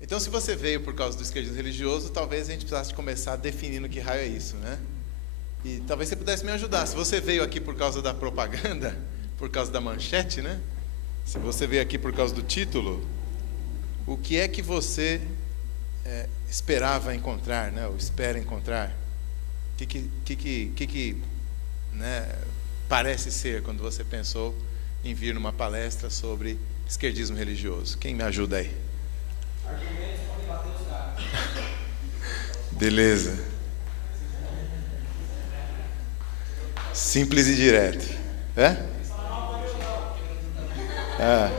Então, se você veio por causa do esquerdismo religioso, talvez a gente precisasse começar definindo que raio é isso, né? E talvez você pudesse me ajudar. Se você veio aqui por causa da propaganda, por causa da manchete, né? Se você veio aqui por causa do título, o que é que você esperava encontrar, né? Ou espera encontrar? O que né, parece ser quando você pensou em vir numa palestra sobre esquerdismo religioso? Quem me ajuda aí? Argumentos podem bater os caras. Beleza. Simples e direto. É? Ah,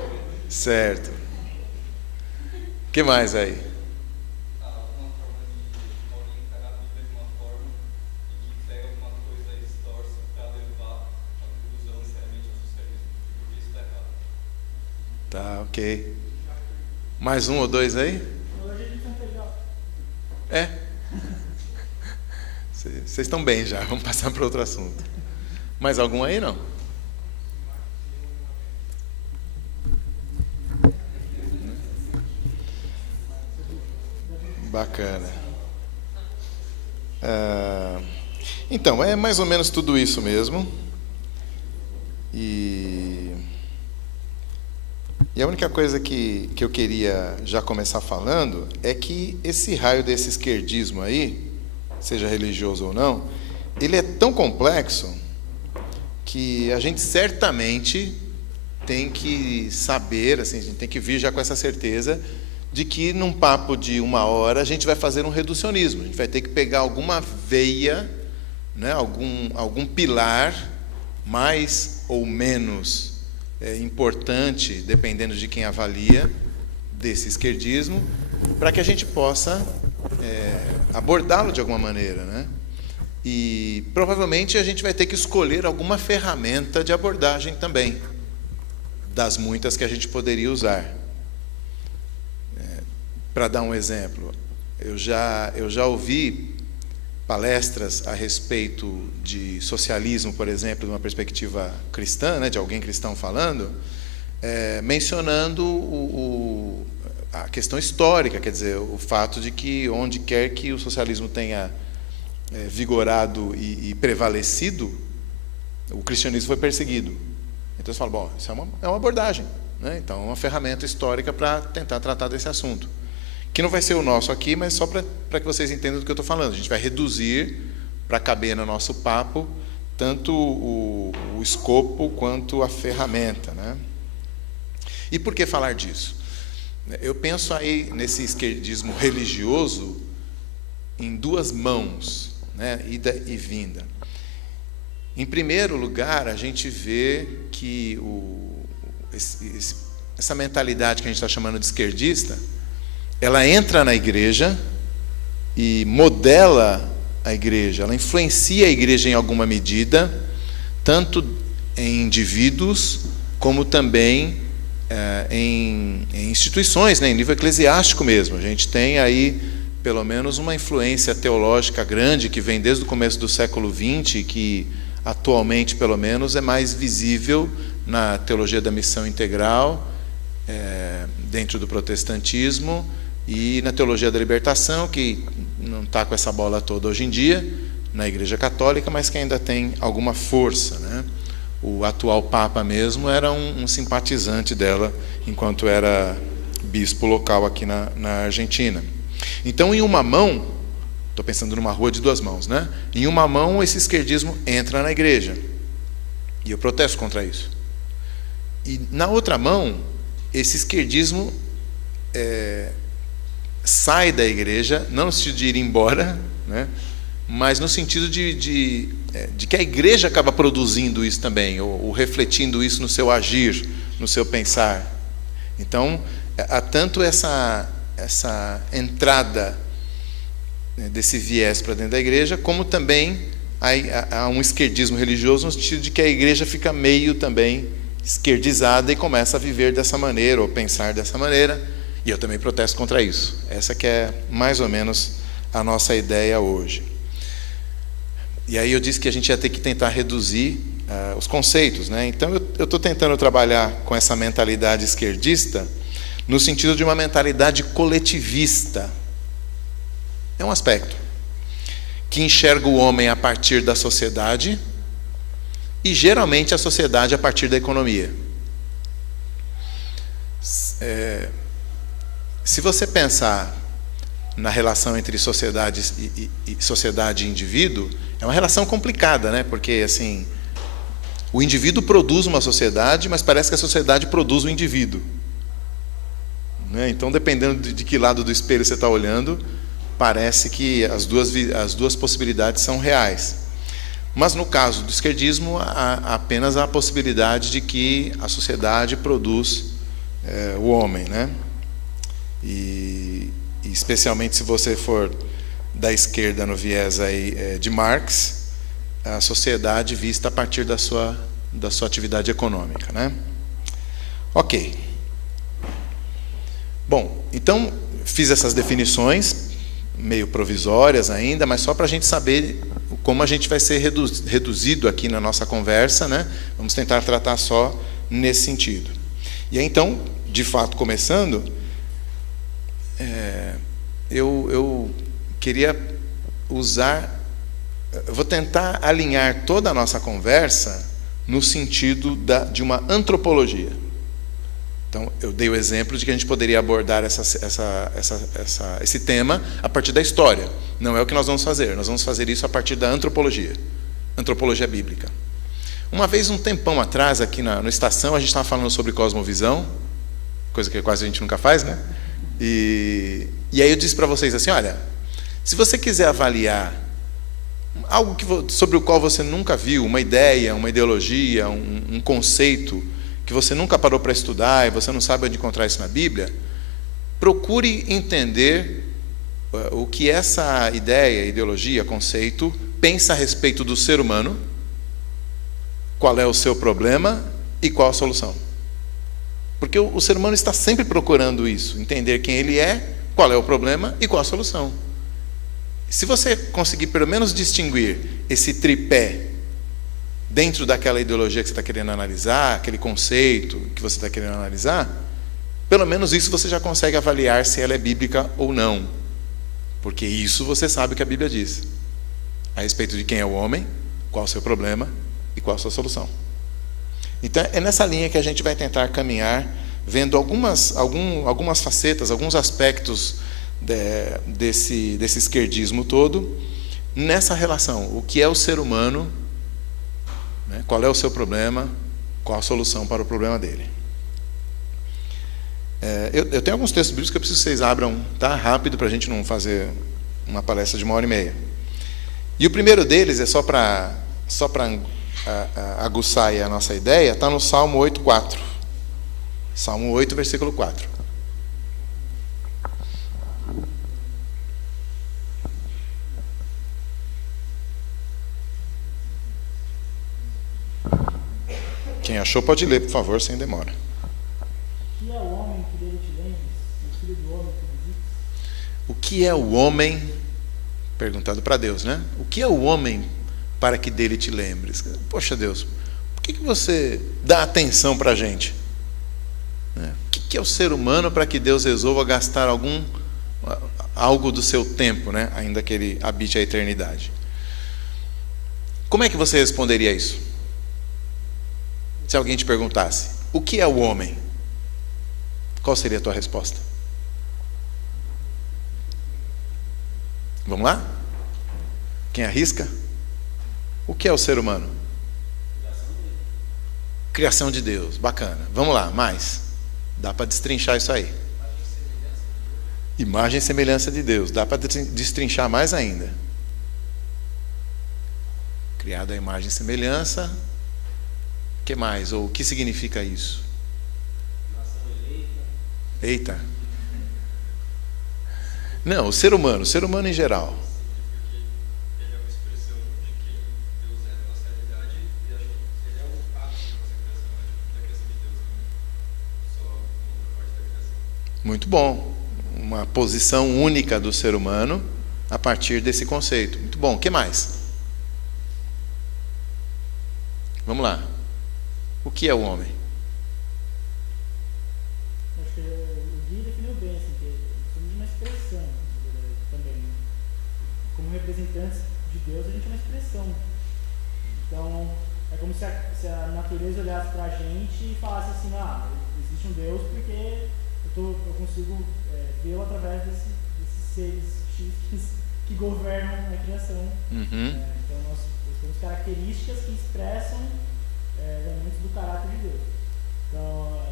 certo. O que mais aí? Uma forma de alguém encarar a Bíblia de uma forma e que pega alguma coisa e distorce para levar a conclusão necessariamente ao socialismo. Porque isso está errado. Tá, ok. Mais um ou dois aí? Hoje a gente não pegou. É. Vocês estão bem já, vamos passar para outro assunto. Mais algum aí, não? Bacana. Então, é mais ou menos tudo isso mesmo. E a única coisa que eu queria já começar falando é que esse raio desse esquerdismo aí, seja religioso ou não, ele é tão complexo que a gente certamente tem que saber, assim, a gente tem que vir já com essa certeza de que num papo de 1 hora a gente vai fazer um reducionismo. A gente vai ter que pegar alguma veia, né, algum pilar mais ou menos importante, dependendo de quem avalia, desse esquerdismo, para que a gente possa abordá-lo de alguma maneira, né? E provavelmente a gente vai ter que escolher alguma ferramenta de abordagem também, das muitas que a gente poderia usar. Para dar um exemplo, eu já ouvi palestras a respeito de socialismo, por exemplo, de uma perspectiva cristã, né, de alguém cristão falando, mencionando a questão histórica, quer dizer, o fato de que onde quer que o socialismo tenha vigorado e prevalecido, o cristianismo foi perseguido. Então você fala, bom, isso é uma abordagem, né? Então é uma ferramenta histórica para tentar tratar desse assunto. Que não vai ser o nosso aqui, mas só para que vocês entendam do que eu estou falando. A gente vai reduzir para caber no nosso papo tanto o escopo quanto a ferramenta, né? E por que falar disso? Eu penso aí nesse esquerdismo religioso em duas mãos, né? Ida e vinda. Em primeiro lugar, a gente vê que essa mentalidade que a gente está chamando de esquerdista, ela entra na igreja e modela a igreja, ela influencia a igreja em alguma medida, tanto em indivíduos, como também em instituições, né, em nível eclesiástico mesmo. A gente tem aí, pelo menos, uma influência teológica grande, que vem desde o começo do século XX, que atualmente, pelo menos, é mais visível na teologia da missão integral, dentro do protestantismo, e na teologia da libertação, que não está com essa bola toda hoje em dia, na Igreja Católica, mas que ainda tem alguma força, né? O atual Papa mesmo era um simpatizante dela, enquanto era bispo local aqui na Argentina. Então, em uma mão, estou pensando numa rua de duas mãos, né? Em uma mão, esse esquerdismo entra na igreja, e eu protesto contra isso. E na outra mão, esse esquerdismo sai da igreja, não no sentido de ir embora, né? Mas no sentido de que a igreja acaba produzindo isso também, ou refletindo isso no seu agir, no seu pensar. Então, há tanto essa entrada, né, desse viés para dentro da igreja, como também há um esquerdismo religioso, no sentido de que a igreja fica meio também esquerdizada e começa a viver dessa maneira, ou pensar dessa maneira, e eu também protesto contra isso. Essa que é mais ou menos a nossa ideia hoje. E aí eu disse que a gente ia ter que tentar reduzir os conceitos, né? Então eu estou tentando trabalhar com essa mentalidade esquerdista no sentido de uma mentalidade coletivista. É um aspecto que enxerga o homem a partir da sociedade e geralmente a sociedade a partir da economia. Se você pensar na relação entre sociedade e indivíduo, é uma relação complicada, né? Porque assim, o indivíduo produz uma sociedade, mas parece que a sociedade produz o indivíduo, né? Então, dependendo de que lado do espelho você está olhando, parece que as duas possibilidades são reais. Mas no caso do esquerdismo, há apenas a possibilidade de que a sociedade produz o homem, né? E especialmente se você for da esquerda no viés aí, de Marx, a sociedade vista a partir da sua atividade econômica, né? Ok. Bom, então fiz essas definições, meio provisórias ainda, mas só para a gente saber como a gente vai ser reduzido aqui na nossa conversa, né? Vamos tentar tratar só nesse sentido. E aí, então, de fato, começando, eu queria eu vou tentar alinhar toda a nossa conversa no sentido de uma antropologia. Então, eu dei o exemplo de que a gente poderia abordar esse tema a partir da história. Não é o que nós vamos fazer. Nós vamos fazer isso a partir da antropologia bíblica. Uma vez, um tempão atrás, aqui no Estação, a gente estava falando sobre cosmovisão, coisa que quase a gente nunca faz, né? E aí eu disse para vocês assim, olha, se você quiser avaliar algo sobre o qual você nunca viu, uma ideia, uma ideologia, um conceito que você nunca parou para estudar e você não sabe onde encontrar isso na Bíblia, procure entender o que essa ideia, ideologia, conceito pensa a respeito do ser humano, qual é o seu problema e qual a solução. Porque o ser humano está sempre procurando isso, entender quem ele é, qual é o problema e qual a solução. Se você conseguir pelo menos distinguir esse tripé dentro daquela ideologia que você está querendo analisar, aquele conceito que você está querendo analisar, pelo menos isso você já consegue avaliar se ela é bíblica ou não. Porque isso você sabe que a Bíblia diz a respeito de quem é o homem, qual o seu problema e qual a sua solução. Então é nessa linha que a gente vai tentar caminhar, vendo algumas facetas, alguns aspectos desse esquerdismo todo, nessa relação, o que é o ser humano, né? Qual é o seu problema, qual a solução para o problema dele. Eu tenho alguns textos bíblicos que eu preciso que vocês abram, tá? Rápido, para a gente não fazer uma palestra de 1h30. E o primeiro deles é só para aguçar aí a nossa ideia, está no Salmo 8:4. Salmo 8, versículo 4. Quem achou pode ler, por favor, sem demora. Que é o homem que dele te lembres, o filho do homem que visites? O que é o homem, perguntado para Deus, né? O que é o homem para que dele te lembres? Poxa, Deus, por que você dá atenção para a gente? O que é o ser humano para que Deus resolva gastar algo do seu tempo, né? Ainda que ele habite a eternidade? Como é que você responderia isso? Se alguém te perguntasse, o que é o homem? Qual seria a tua resposta? Vamos lá? Quem arrisca? O que é o ser humano? Criação de Deus, bacana. Vamos lá, mais. Dá para destrinchar isso aí. Imagem e semelhança de Deus. Dá para destrinchar mais ainda. Criado a imagem e semelhança. O que mais? Ou o que significa isso? Eita. Não, o ser humano em geral. Ele é uma expressão de quem Deus é na nossa realidade e acho que ele é o ápice da nossa criação, da criação de Deus também. Só uma outra parte da criação. Muito bom. Uma posição única do ser humano a partir desse conceito. Muito bom. O que mais? Vamos lá. O que é o homem? Acho que é o representantes de Deus, a gente é uma expressão. Então, é como se a natureza olhasse pra gente e falasse assim, existe um Deus porque eu consigo vê-lo através desses seres X que governam a criação. Então, nós temos características que expressam elementos do caráter de Deus. Então,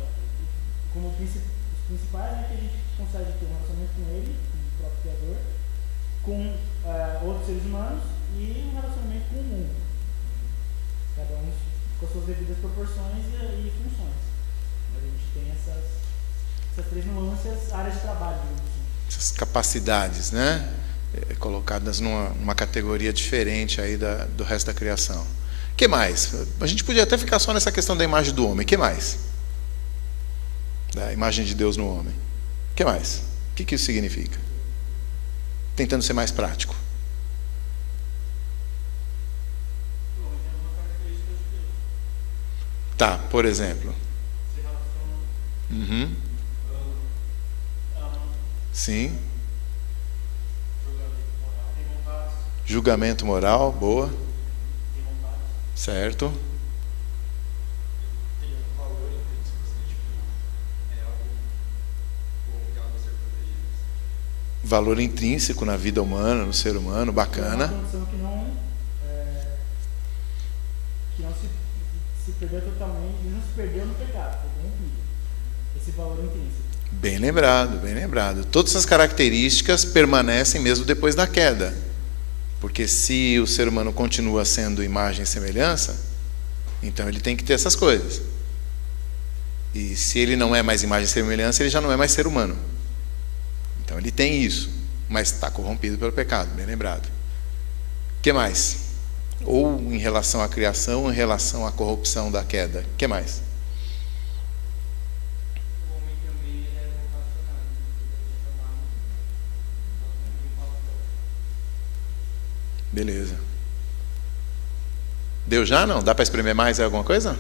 como os principais, né, que a gente consegue ter um relacionamento com Ele, com o próprio Criador, com outros seres humanos e um relacionamento com o mundo. Cada um com as suas devidas proporções e funções. Mas a gente tem essas três nuances, áreas de trabalho, digamos assim. Essas capacidades, né? Colocadas numa categoria diferente aí do resto da criação. O que mais? A gente podia até ficar só nessa questão da imagem do homem. O que mais? Da imagem de Deus no homem. O que mais? O que isso significa? Tentando ser mais prático. Tá, por exemplo. Sim. Julgamento moral, boa. Certo. Valor intrínseco na vida humana, no ser humano, bacana. É uma condição que não se perdeu totalmente, não se perdeu no pecado, foi corrompido. Esse valor intrínseco. Bem lembrado, bem lembrado. Todas essas características permanecem mesmo depois da queda. Porque se o ser humano continua sendo imagem e semelhança, então ele tem que ter essas coisas. E se ele não é mais imagem e semelhança, ele já não é mais ser humano. Então ele tem isso, mas está corrompido pelo pecado, bem lembrado. O que mais? Ou em relação à criação, ou em relação à corrupção da queda. O que mais? O homem também é vocacionado. Beleza. Deu já, não? Dá para espremer mais alguma coisa?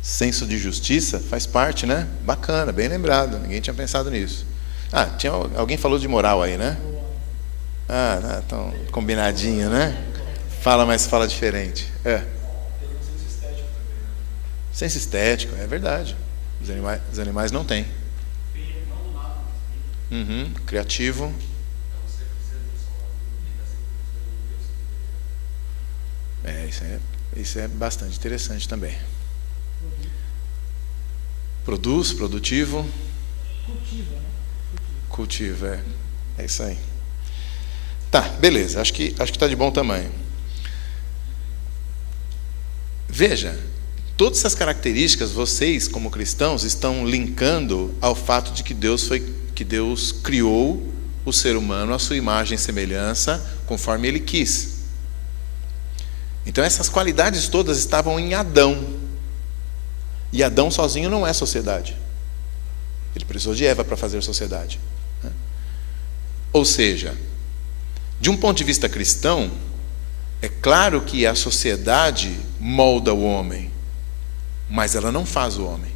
Senso de justiça faz parte, né? Bacana, bem lembrado. Ninguém tinha pensado nisso. Alguém falou de moral aí, né? Então, combinadinho, né? Fala, mas fala diferente. Senso estético, é verdade. Os animais não têm. Criativo. Isso é bastante interessante também. Produz, produtivo. Cultiva, né? Cultiva, é isso aí. Tá, beleza, acho que tá de bom tamanho. Veja, todas essas características vocês, como cristãos, estão linkando ao fato de que Deus criou o ser humano à sua imagem e semelhança, conforme Ele quis. Então essas qualidades todas estavam em Adão. E Adão sozinho não é sociedade. Ele precisou de Eva para fazer sociedade. Ou seja, de um ponto de vista cristão, é claro que a sociedade molda o homem, mas ela não faz o homem.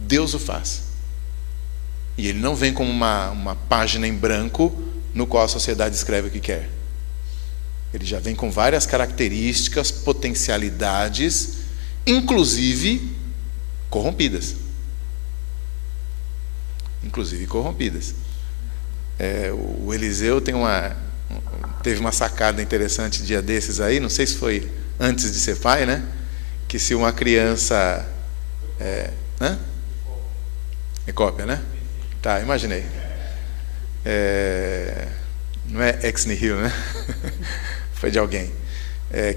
Deus o faz. E ele não vem como uma página em branco no qual a sociedade escreve o que quer. Ele já vem com várias características, potencialidades, inclusive corrompidas. O Eliseu teve uma sacada interessante dia desses aí, não sei se foi antes de ser pai, né? Que se uma criança... É cópia, né? Tá, imaginei. Não é ex nihilo, né? Foi de alguém.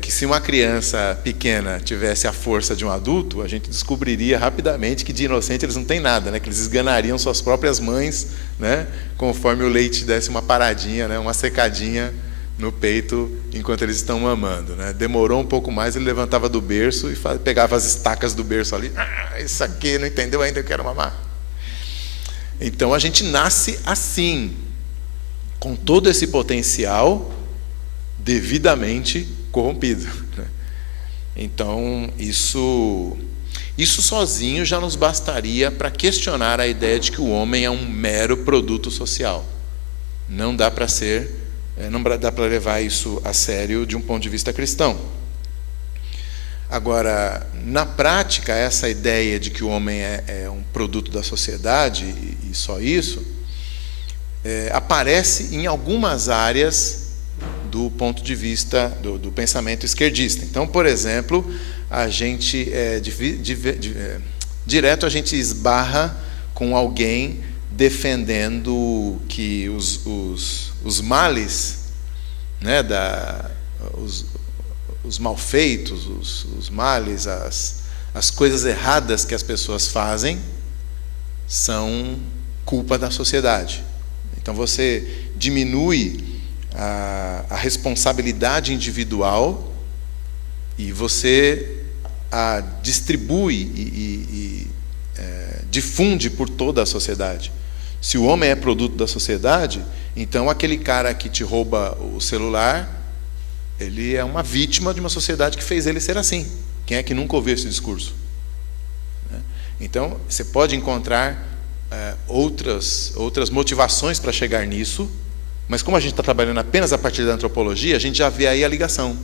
Que se uma criança pequena tivesse a força de um adulto, a gente descobriria rapidamente que de inocente eles não têm nada, né? Que eles esganariam suas próprias mães, né? Conforme o leite desse uma paradinha, né? Uma secadinha no peito enquanto eles estão mamando, né? Demorou um pouco mais, ele levantava do berço e pegava as estacas do berço ali. Isso aqui não entendeu ainda, eu quero mamar. Então a gente nasce assim, com todo esse potencial devidamente corrompido. Então isso sozinho já nos bastaria para questionar a ideia de que o homem é um mero produto social. Não dá para levar isso a sério de um ponto de vista cristão. Agora, na prática, essa ideia de que o homem é um produto da sociedade e só isso, aparece em algumas áreas do ponto de vista do pensamento esquerdista. Então, por exemplo, a gente direto a gente esbarra com alguém defendendo que os males, né, os malfeitos, os males, as coisas erradas que as pessoas fazem são culpa da sociedade. Então você diminui a responsabilidade individual e você a distribui e difunde por toda a sociedade. Se o homem é produto da sociedade, então aquele cara que te rouba o celular, ele é uma vítima de uma sociedade que fez ele ser assim. Quem é que nunca ouviu esse discurso? Então, você pode encontrar outras motivações para chegar nisso, mas como a gente está trabalhando apenas a partir da antropologia, a gente já vê aí a ligação.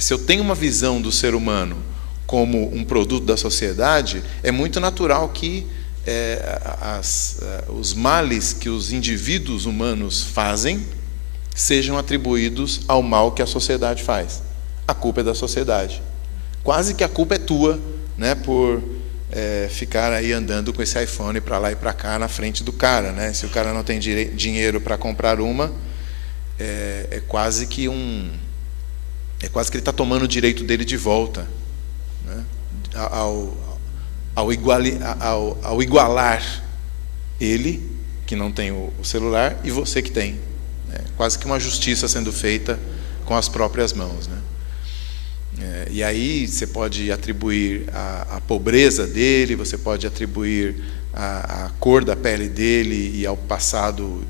Se eu tenho uma visão do ser humano como um produto da sociedade, é muito natural que os males que os indivíduos humanos fazem sejam atribuídos ao mal que a sociedade faz. A culpa é da sociedade. Quase que a culpa é tua, né, por ficar aí andando com esse iPhone para lá e para cá na frente do cara, né? Se o cara não tem dinheiro para comprar uma, é quase que ele está tomando o direito dele de volta, né? Ao igualar ele, que não tem o celular, e você que tem. Quase que uma justiça sendo feita com as próprias mãos, né? E aí você pode atribuir a pobreza dele, você pode atribuir a cor da pele dele e ao passado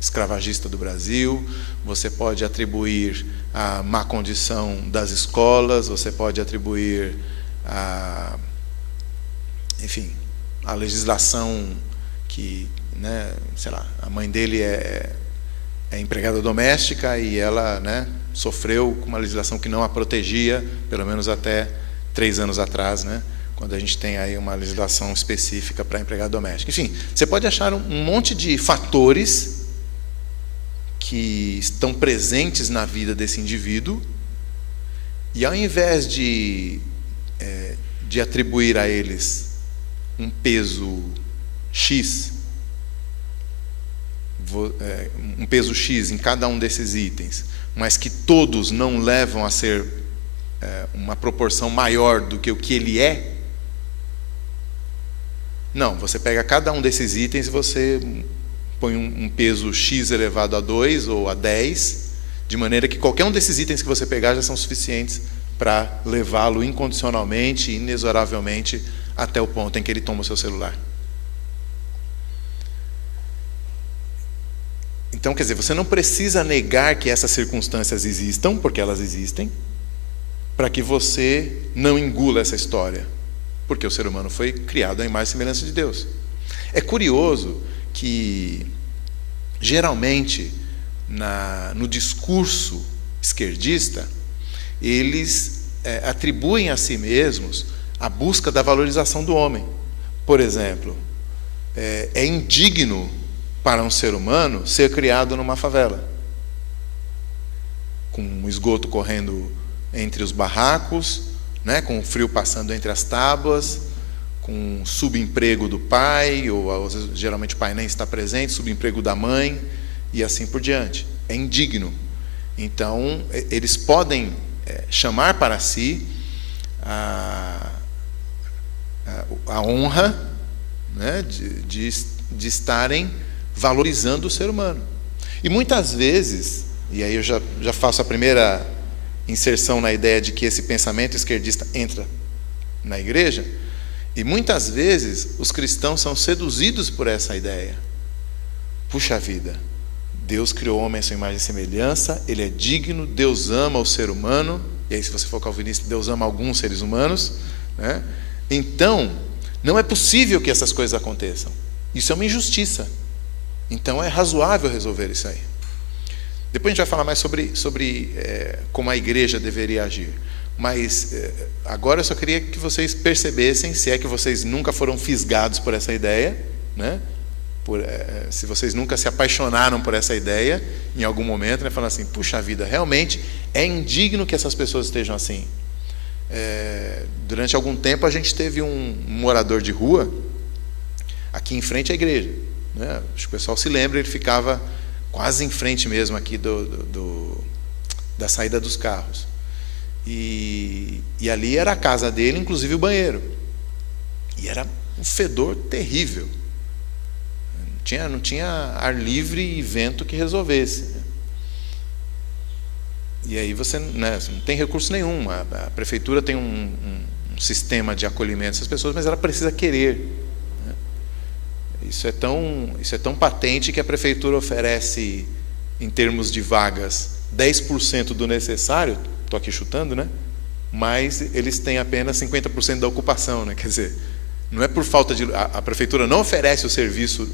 escravagista do Brasil, você pode atribuir a má condição das escolas, você pode atribuir enfim, a legislação que, né, sei lá, a mãe dele é empregada doméstica e ela, né, sofreu com uma legislação que não a protegia, pelo menos até 3 anos atrás, né, quando a gente tem aí uma legislação específica para empregada doméstica. Enfim, você pode achar um monte de fatores que estão presentes na vida desse indivíduo e, ao invés de atribuir a eles um peso X, um peso X em cada um desses itens, mas que todos não levam a ser uma proporção maior do que o que ele é, não, você pega cada um desses itens e você põe um peso X elevado a 2 ou a 10, de maneira que qualquer um desses itens que você pegar já são suficientes para levá-lo incondicionalmente e inexoravelmente até o ponto em que ele toma o seu celular. Então, quer dizer, você não precisa negar que essas circunstâncias existam, porque elas existem, para que você não engula essa história, porque o ser humano foi criado à imagem e semelhança de Deus. É curioso que, geralmente, no discurso esquerdista, eles atribuem a si mesmos a busca da valorização do homem. Por exemplo, é indigno para um ser humano ser criado numa favela, com um esgoto correndo entre os barracos, né, com o frio passando entre as tábuas, com subemprego do pai, ou geralmente o pai nem está presente, subemprego da mãe, e assim por diante. É indigno. Então, eles podem chamar para si a honra, né, de estarem valorizando o ser humano. E muitas vezes, e aí eu já faço a primeira inserção na ideia de que esse pensamento esquerdista entra na igreja, e muitas vezes os cristãos são seduzidos por essa ideia. Puxa vida, Deus criou o homem à sua imagem e semelhança, ele é digno, Deus ama o ser humano, e aí se você for calvinista, Deus ama alguns seres humanos, né? Então, não é possível que essas coisas aconteçam. Isso é uma injustiça. Então é razoável resolver isso aí. Depois a gente vai falar mais sobre como a igreja deveria agir. Mas agora eu só queria que vocês percebessem, se é que vocês nunca foram fisgados por essa ideia, né? Se vocês nunca se apaixonaram por essa ideia em algum momento, né? Falando assim, puxa vida, realmente é indigno que essas pessoas estejam assim. Durante algum tempo a gente teve um morador de rua aqui em frente à igreja, né? Acho que o pessoal se lembra, ele ficava quase em frente mesmo aqui da saída dos carros. E ali era a casa dele, inclusive o banheiro. E era um fedor terrível. Não tinha ar livre e vento que resolvesse. E aí você não tem recurso nenhum. A prefeitura tem um sistema de acolhimento dessas pessoas, mas ela precisa querer. Isso é tão patente que a prefeitura oferece, em termos de vagas, 10% do necessário. Estou aqui chutando, né? Mas eles têm apenas 50% da ocupação, né? Quer dizer, não é por falta de... A prefeitura não oferece o serviço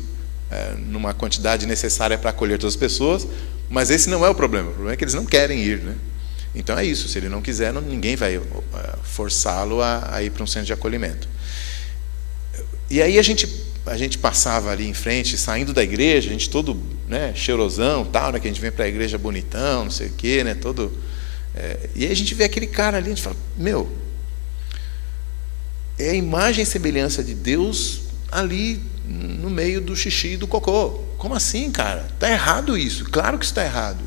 numa quantidade necessária para acolher todas as pessoas, mas esse não é o problema. O problema é que eles não querem ir, né? Então é isso. Se ele não quiser, ninguém vai forçá-lo a ir para um centro de acolhimento. E aí a gente passava ali em frente, saindo da igreja, a gente todo, né, cheirosão, tal, né, que a gente vem para a igreja bonitão, não sei o quê, né, todo... e aí a gente vê aquele cara ali, a gente fala, meu, é a imagem e semelhança de Deus ali no meio do xixi e do cocô. Como assim, cara? Está errado isso. Claro que está errado.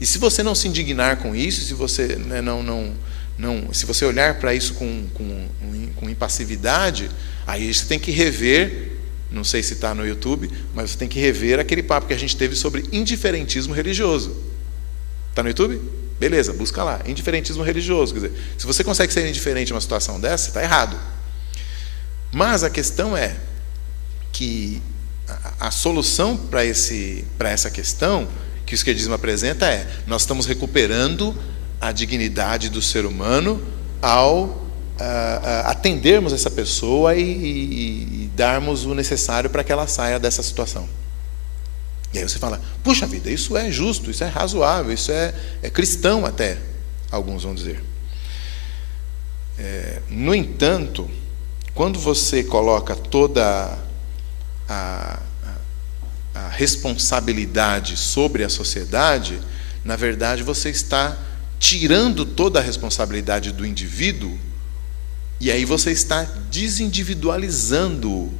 E se você não se indignar com isso, se você, né, se você olhar para isso com impassividade, aí você tem que rever, não sei se está no YouTube, mas você tem que rever aquele papo que a gente teve sobre indiferentismo religioso. Está no YouTube? Beleza, busca lá. Indiferentismo religioso. Quer dizer, se você consegue ser indiferente a uma situação dessa, está errado. Mas a questão é que a solução para essa questão que o esquerdismo apresenta nós estamos recuperando a dignidade do ser humano ao atendermos essa pessoa e darmos o necessário para que ela saia dessa situação. E aí você fala, puxa vida, isso é justo, isso é razoável, isso é cristão até, alguns vão dizer. No entanto, quando você coloca toda a responsabilidade sobre a sociedade, na verdade você está tirando toda a responsabilidade do indivíduo, e aí você está desindividualizando-o.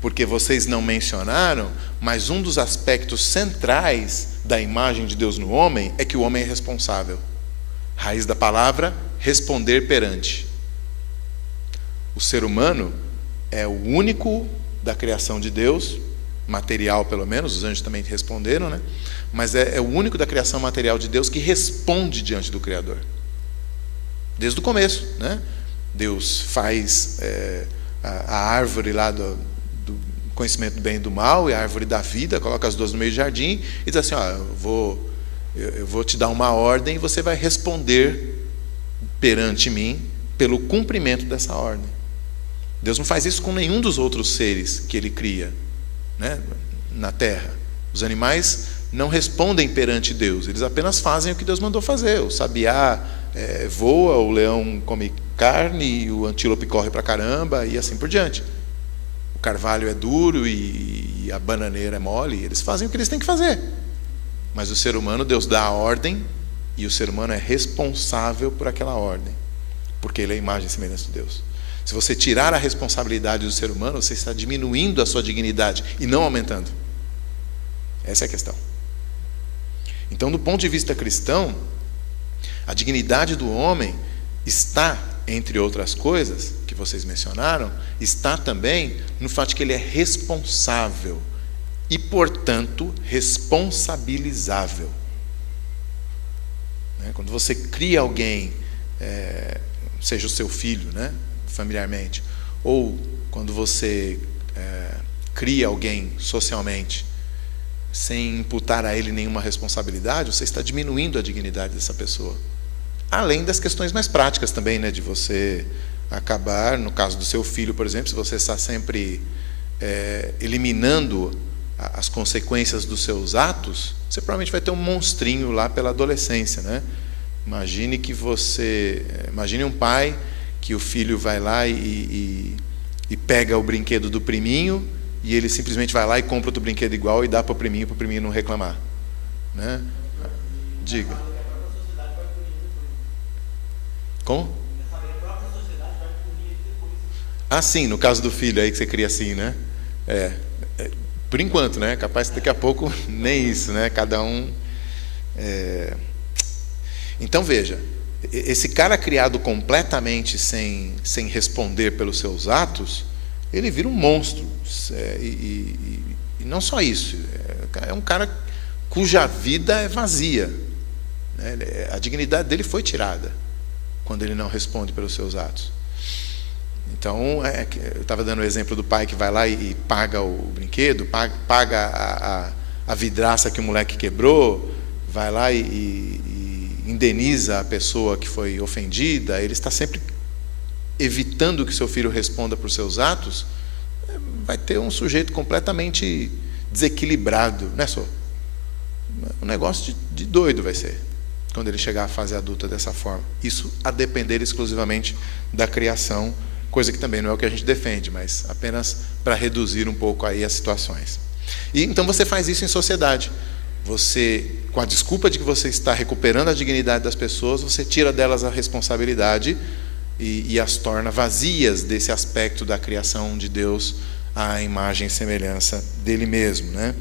Porque vocês não mencionaram, mas um dos aspectos centrais da imagem de Deus no homem é que o homem é responsável. Raiz da palavra, responder perante. O ser humano é o único da criação de Deus, material pelo menos, os anjos também responderam, né? Mas é o único da criação material de Deus que responde diante do Criador. Desde o começo, né? Deus faz a árvore lá do conhecimento do bem e do mal, e a árvore da vida, coloca as duas no meio do jardim, e diz assim, eu vou te dar uma ordem, e você vai responder perante mim, pelo cumprimento dessa ordem. Deus não faz isso com nenhum dos outros seres que Ele cria, né, na terra. Os animais não respondem perante Deus, eles apenas fazem o que Deus mandou fazer. O sabiá voa, o leão come carne, o antílope corre pra caramba, e assim por diante. O carvalho é duro e a bananeira é mole, eles fazem o que eles têm que fazer. Mas o ser humano, Deus dá a ordem, e o ser humano é responsável por aquela ordem, porque ele é a imagem e semelhança de Deus. Se você tirar a responsabilidade do ser humano, você está diminuindo a sua dignidade e não aumentando. Essa é a questão. Então, do ponto de vista cristão, a dignidade do homem está, entre outras coisas que vocês mencionaram, está também no fato de que ele é responsável e, portanto, responsabilizável. Quando você cria alguém, seja o seu filho, né, familiarmente, ou quando você cria alguém socialmente, sem imputar a ele nenhuma responsabilidade, você está diminuindo a dignidade dessa pessoa. Além das questões mais práticas também, né, de você acabar, no caso do seu filho, por exemplo, se você está sempre eliminando as consequências dos seus atos, você provavelmente vai ter um monstrinho lá pela adolescência, né? Imagine um pai que o filho vai lá e pega o brinquedo do priminho e ele simplesmente vai lá e compra outro brinquedo igual e dá para o priminho não reclamar, né? Diga. Como? Ah, sim, no caso do filho aí que você cria assim, né? Por enquanto, né? Capaz daqui a pouco nem isso, né? Cada um. Então veja, esse cara criado completamente sem responder pelos seus atos, ele vira um monstro. E não só isso, é um cara cuja vida é vazia, né? A dignidade dele foi tirada quando ele não responde pelos seus atos. Então, eu estava dando o exemplo do pai que vai lá e paga o brinquedo, paga a vidraça que o moleque quebrou, vai lá e indeniza a pessoa que foi ofendida. Ele está sempre evitando que seu filho responda por seus atos. Vai ter um sujeito completamente desequilibrado, né, só? Um negócio de doido vai ser quando ele chegar à fase adulta dessa forma. Isso a depender exclusivamente da criação, coisa que também não é o que a gente defende, mas apenas para reduzir um pouco aí as situações. E então você faz isso em sociedade. Você, com a desculpa de que você está recuperando a dignidade das pessoas, você tira delas a responsabilidade e as torna vazias desse aspecto da criação de Deus à imagem e semelhança dele mesmo, né?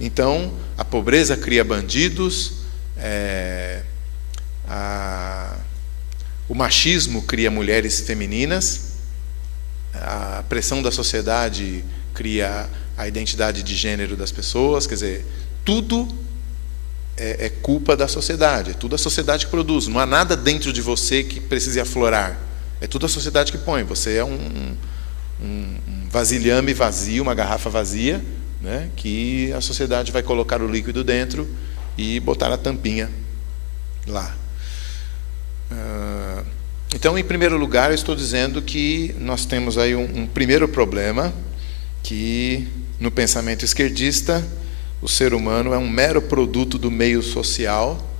Então, a pobreza cria bandidos, o machismo cria mulheres femininas, a pressão da sociedade cria a identidade de gênero das pessoas. Quer dizer, tudo é culpa da sociedade, é tudo a sociedade que produz. Não há nada dentro de você que precise aflorar, é tudo a sociedade que põe. Você é um vasilhame vazio, uma garrafa vazia, né, que a sociedade vai colocar o líquido dentro e botar a tampinha lá. Então, em primeiro lugar, eu estou dizendo que nós temos aí um primeiro problema, que no pensamento esquerdista, o ser humano é um mero produto do meio social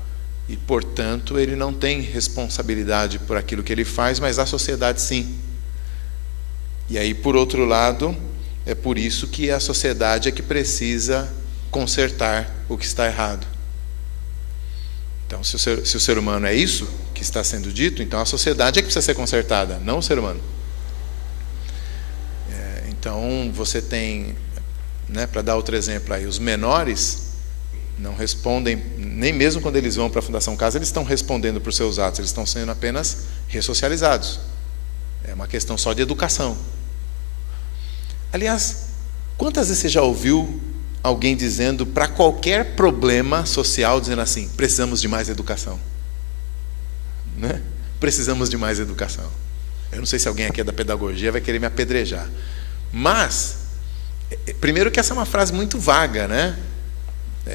e, portanto, ele não tem responsabilidade por aquilo que ele faz, mas a sociedade sim. E aí, por outro lado, é por isso que a sociedade é que precisa consertar o que está errado. Então, se o ser humano é isso que está sendo dito, então a sociedade é que precisa ser consertada, não o ser humano. Então, você tem, né, para dar outro exemplo aí, os menores não respondem, nem mesmo quando eles vão para a Fundação Casa, eles estão respondendo por seus atos, eles estão sendo apenas ressocializados. É uma questão só de educação. Aliás, quantas vezes você já ouviu alguém dizendo para qualquer problema social, dizendo assim, precisamos de mais educação, né? Precisamos de mais educação. Eu não sei se alguém aqui é da pedagogia vai querer me apedrejar, mas primeiro que essa é uma frase muito vaga, né?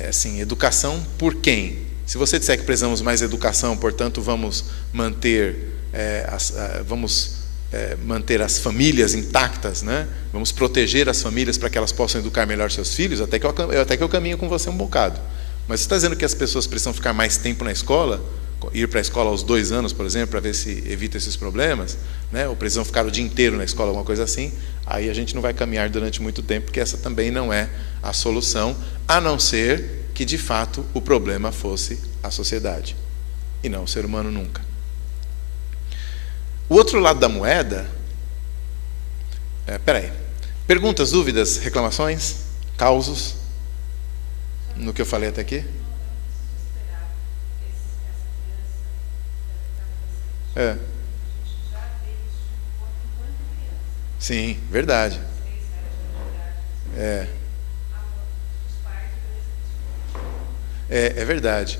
Assim, educação por quem? Se você disser que precisamos mais educação, portanto vamos manter manter as famílias intactas, né? Vamos proteger as famílias para que elas possam educar melhor seus filhos, até que eu caminho com você um bocado. Mas você está dizendo que as pessoas precisam ficar mais tempo na escola, ir para a escola aos 2 anos, por exemplo, para ver se evita esses problemas, né? Ou precisam ficar o dia inteiro na escola, alguma coisa assim, aí a gente não vai caminhar durante muito tempo, porque essa também não é a solução, a não ser que, de fato, o problema fosse a sociedade, e não o ser humano nunca. O outro lado da moeda... Peraí. Perguntas, dúvidas, reclamações, causos no que eu falei até aqui? Sim, verdade. É verdade.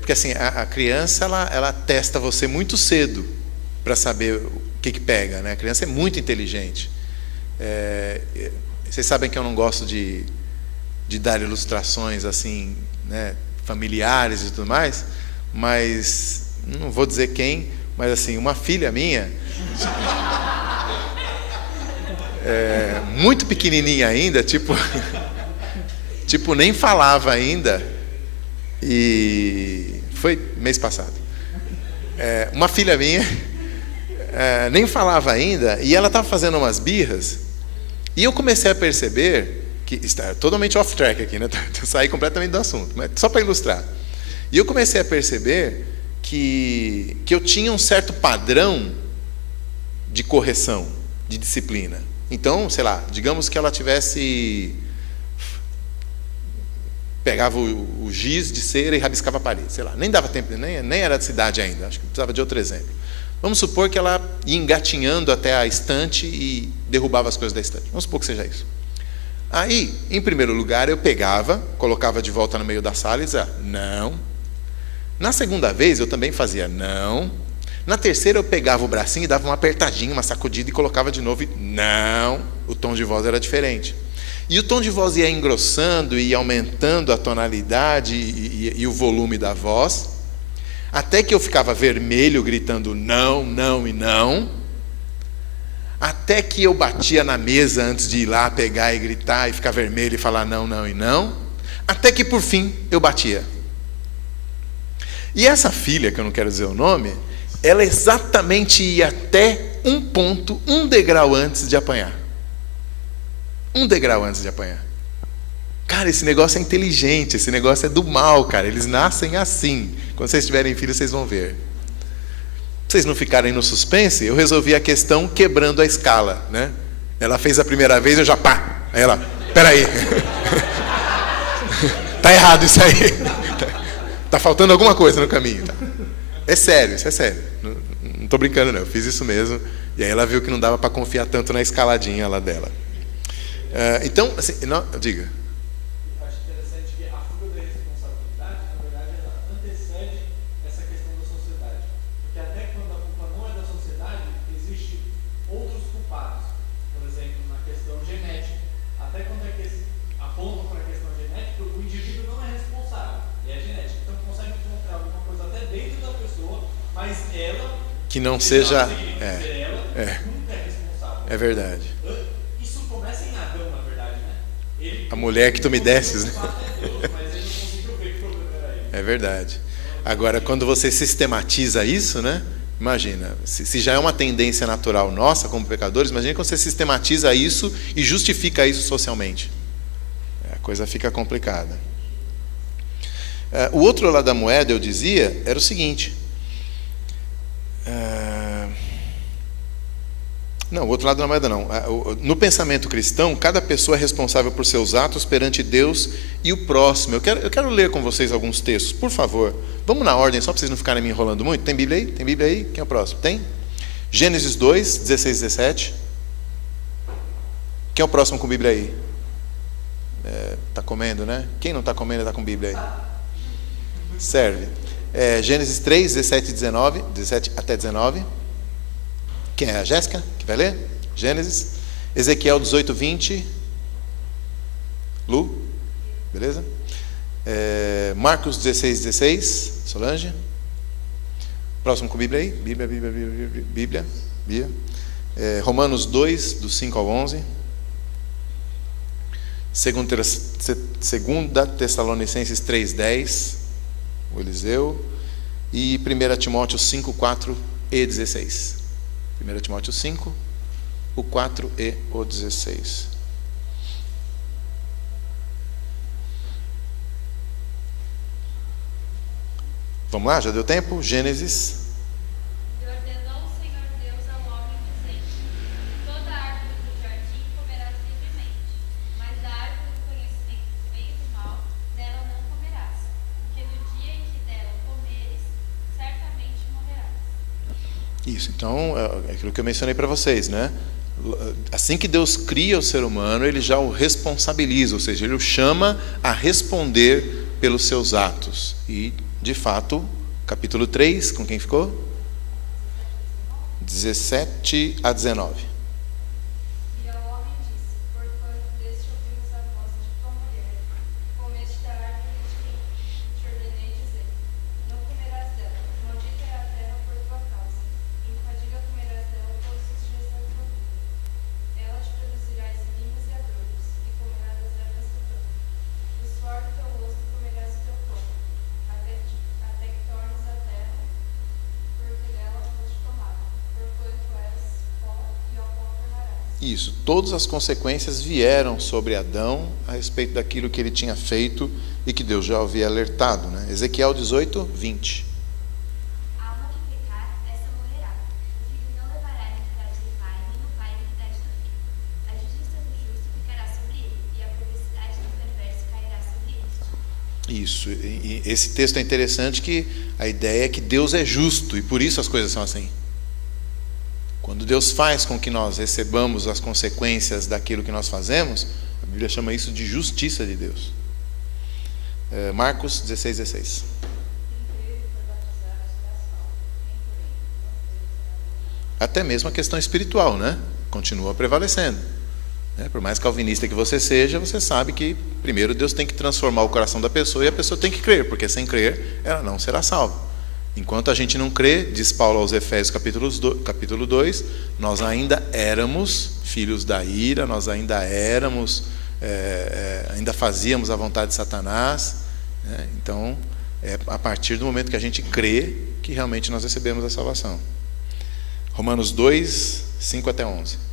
Porque assim, a criança ela testa você muito cedo para saber o que pega, né? A criança é muito inteligente. Vocês sabem que eu não gosto de dar ilustrações assim, né, familiares e tudo mais, mas não vou dizer quem, mas assim, uma filha minha muito pequenininha ainda, tipo nem falava ainda. E foi mês passado. Uma filha minha nem falava ainda, e ela estava fazendo umas birras, e eu comecei a perceber que está totalmente off track aqui, né? Saí completamente do assunto, mas só para ilustrar. E eu comecei a perceber que eu tinha um certo padrão de correção, de disciplina. Então, sei lá, digamos que ela pegava o giz de cera e rabiscava a parede, sei lá, nem dava tempo, nem era de cidade ainda, acho que precisava de outro exemplo. Vamos supor que ela ia engatinhando até a estante e derrubava as coisas da estante. Vamos supor que seja isso. Aí, em primeiro lugar, eu pegava, colocava de volta no meio da sala e dizia, não. Na segunda vez, eu também fazia, não. Na terceira, eu pegava o bracinho e dava uma apertadinha, uma sacudida e colocava de novo e, não. O tom de voz era diferente. E o tom de voz ia engrossando e aumentando a tonalidade e o volume da voz, até que eu ficava vermelho, gritando não, não e não. Até que eu batia na mesa antes de ir lá pegar e gritar e ficar vermelho e falar não, não e não. Até que, por fim, eu batia. E essa filha, que eu não quero dizer o nome, ela exatamente ia até um degrau antes de apanhar. Um degrau antes de apanhar. Cara, esse negócio é inteligente, esse negócio é do mal, cara. Eles nascem assim. Quando vocês tiverem filhos, vocês vão ver. Pra vocês não ficarem no suspense, eu resolvi a questão quebrando a escala, né? Ela fez a primeira vez, eu já pá. Aí ela, peraí. Tá errado isso aí. Tá faltando alguma coisa no caminho. Tá? É sério, isso é sério. Não tô brincando, não. Eu fiz isso mesmo. E aí ela viu que não dava para confiar tanto na escaladinha lá dela. Então, assim, diga. Eu acho interessante que a fuga da responsabilidade, na verdade, ela antecede essa questão da sociedade. Porque até quando a culpa não é da sociedade, existem outros culpados. Por exemplo, na questão genética. Até quando apontam para a questão genética, o indivíduo não é responsável. É a genética. Então consegue encontrar alguma coisa até dentro da pessoa, mas ela... Que não seja... nunca é responsável. É verdade. Isso começa em Adão, na verdade, né? A mulher que tu me desses, né? Mas ele não conseguiu ver que o problema era ele. É verdade. Agora, quando você sistematiza isso, né? Imagina, se já é uma tendência natural nossa como pecadores, imagina quando você sistematiza isso e justifica isso socialmente. A coisa fica complicada. O outro lado da moeda, eu dizia, era o seguinte. Não, o outro lado da moeda não. No pensamento cristão, cada pessoa é responsável por seus atos perante Deus e o próximo. Eu quero ler com vocês alguns textos, por favor. Vamos na ordem, só para vocês não ficarem me enrolando muito. Tem Bíblia aí? Tem Bíblia aí? Quem é o próximo? Tem? Gênesis 2, 16 e 17. Quem é o próximo com Bíblia aí? Está comendo, né? Quem não está comendo está com Bíblia aí. Serve. Gênesis 3, 17 e 19. 17 até 19. Quem é? A Jéssica, que vai ler? Gênesis. Ezequiel 18, 20. Lu? Beleza? Marcos 16, 16. Solange. Próximo com Bíblia aí. Bíblia. Romanos 2, do 5 ao 11. Segunda Tessalonicenses 3, 10. O Eliseu. E 1 Timóteo 5, 4 e 16. 1 Timóteo 5, o 4 e o 16. Vamos lá, já deu tempo? Gênesis. E ordenou o Senhor Deus ao homem, dizendo: toda árvore do jardim comerás livremente, mas da árvore do conhecimento do bem e do mal, dela não comerás, porque no dia em que dela comeres, certamente morrerás. Isso, então, é aquilo que eu mencionei para vocês, né? Assim que Deus cria o ser humano, Ele já o responsabiliza, ou seja, Ele o chama a responder pelos seus atos. E, de fato, capítulo 3, com quem ficou? 17 a 19. E ao homem disse: porquanto deste ouvimos a voz de tua mulher, comeste da árvore de que te ordenei, dizendo: não comerás dela, maldita é a terra por tua causa, em fadiga comerás dela todos os dias da tua vida. Ela te Isso, todas as consequências vieram sobre Adão a respeito daquilo que ele tinha feito e que Deus já havia alertado, né? Ezequiel 18, 20. A alma que pecar, essa morrerá. O filho não levará a iniquidade do pai, nem o pai a iniquidade do filho. A justiça do justo ficará sobre ele, e a perversidade do perverso cairá sobre este. Isso, e esse texto é interessante, que a ideia é que Deus é justo e por isso as coisas são assim. Quando Deus faz com que nós recebamos as consequências daquilo que nós fazemos, a Bíblia chama isso de justiça de Deus. Marcos 16, 16. Até mesmo a questão espiritual, né? Continua prevalecendo. Por mais calvinista que você seja, você sabe que primeiro Deus tem que transformar o coração da pessoa e a pessoa tem que crer, porque sem crer ela não será salva. Enquanto a gente não crê, diz Paulo aos Efésios capítulo 2, nós ainda éramos filhos da ira, nós ainda éramos, ainda fazíamos a vontade de Satanás, né? Então, é a partir do momento que a gente crê que realmente nós recebemos a salvação. Romanos 2, 5 até 11.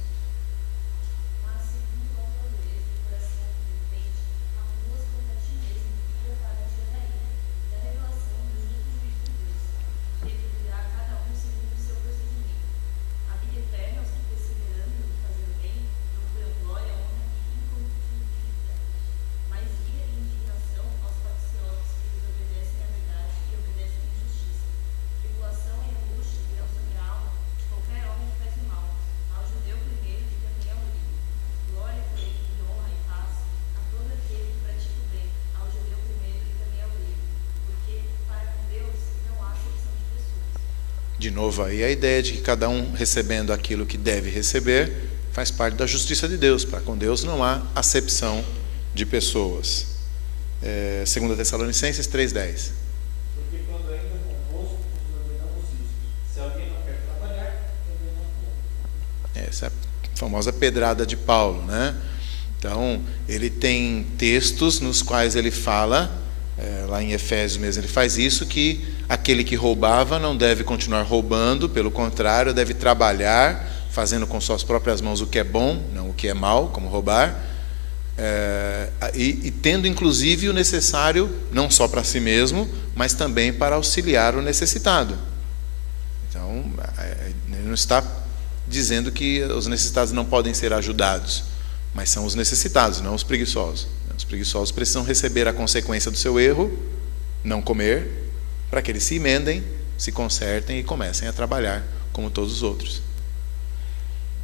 De novo aí a ideia de que cada um recebendo aquilo que deve receber faz parte da justiça de Deus. Para com Deus não há acepção de pessoas. 2 Tessalonicenses 3:10. Porque quando ainda convosco, vos ordenamos isto: se alguém não quer trabalhar, também não coma. Essa é a famosa pedrada de Paulo, né? Então, ele tem textos nos quais ele fala, lá em Efésios mesmo ele faz isso, que aquele que roubava não deve continuar roubando, pelo contrário, deve trabalhar, fazendo com suas próprias mãos o que é bom, não o que é mal, como roubar, e tendo inclusive o necessário, não só para si mesmo, mas também para auxiliar o necessitado. Então, ele não está dizendo que os necessitados não podem ser ajudados, mas são os necessitados, não os preguiçosos. Os preguiçosos precisam receber a consequência do seu erro, não comer, para que eles se emendem, se consertem e comecem a trabalhar como todos os outros.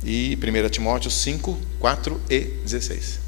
E 1 Timóteo 5, 4 e 16.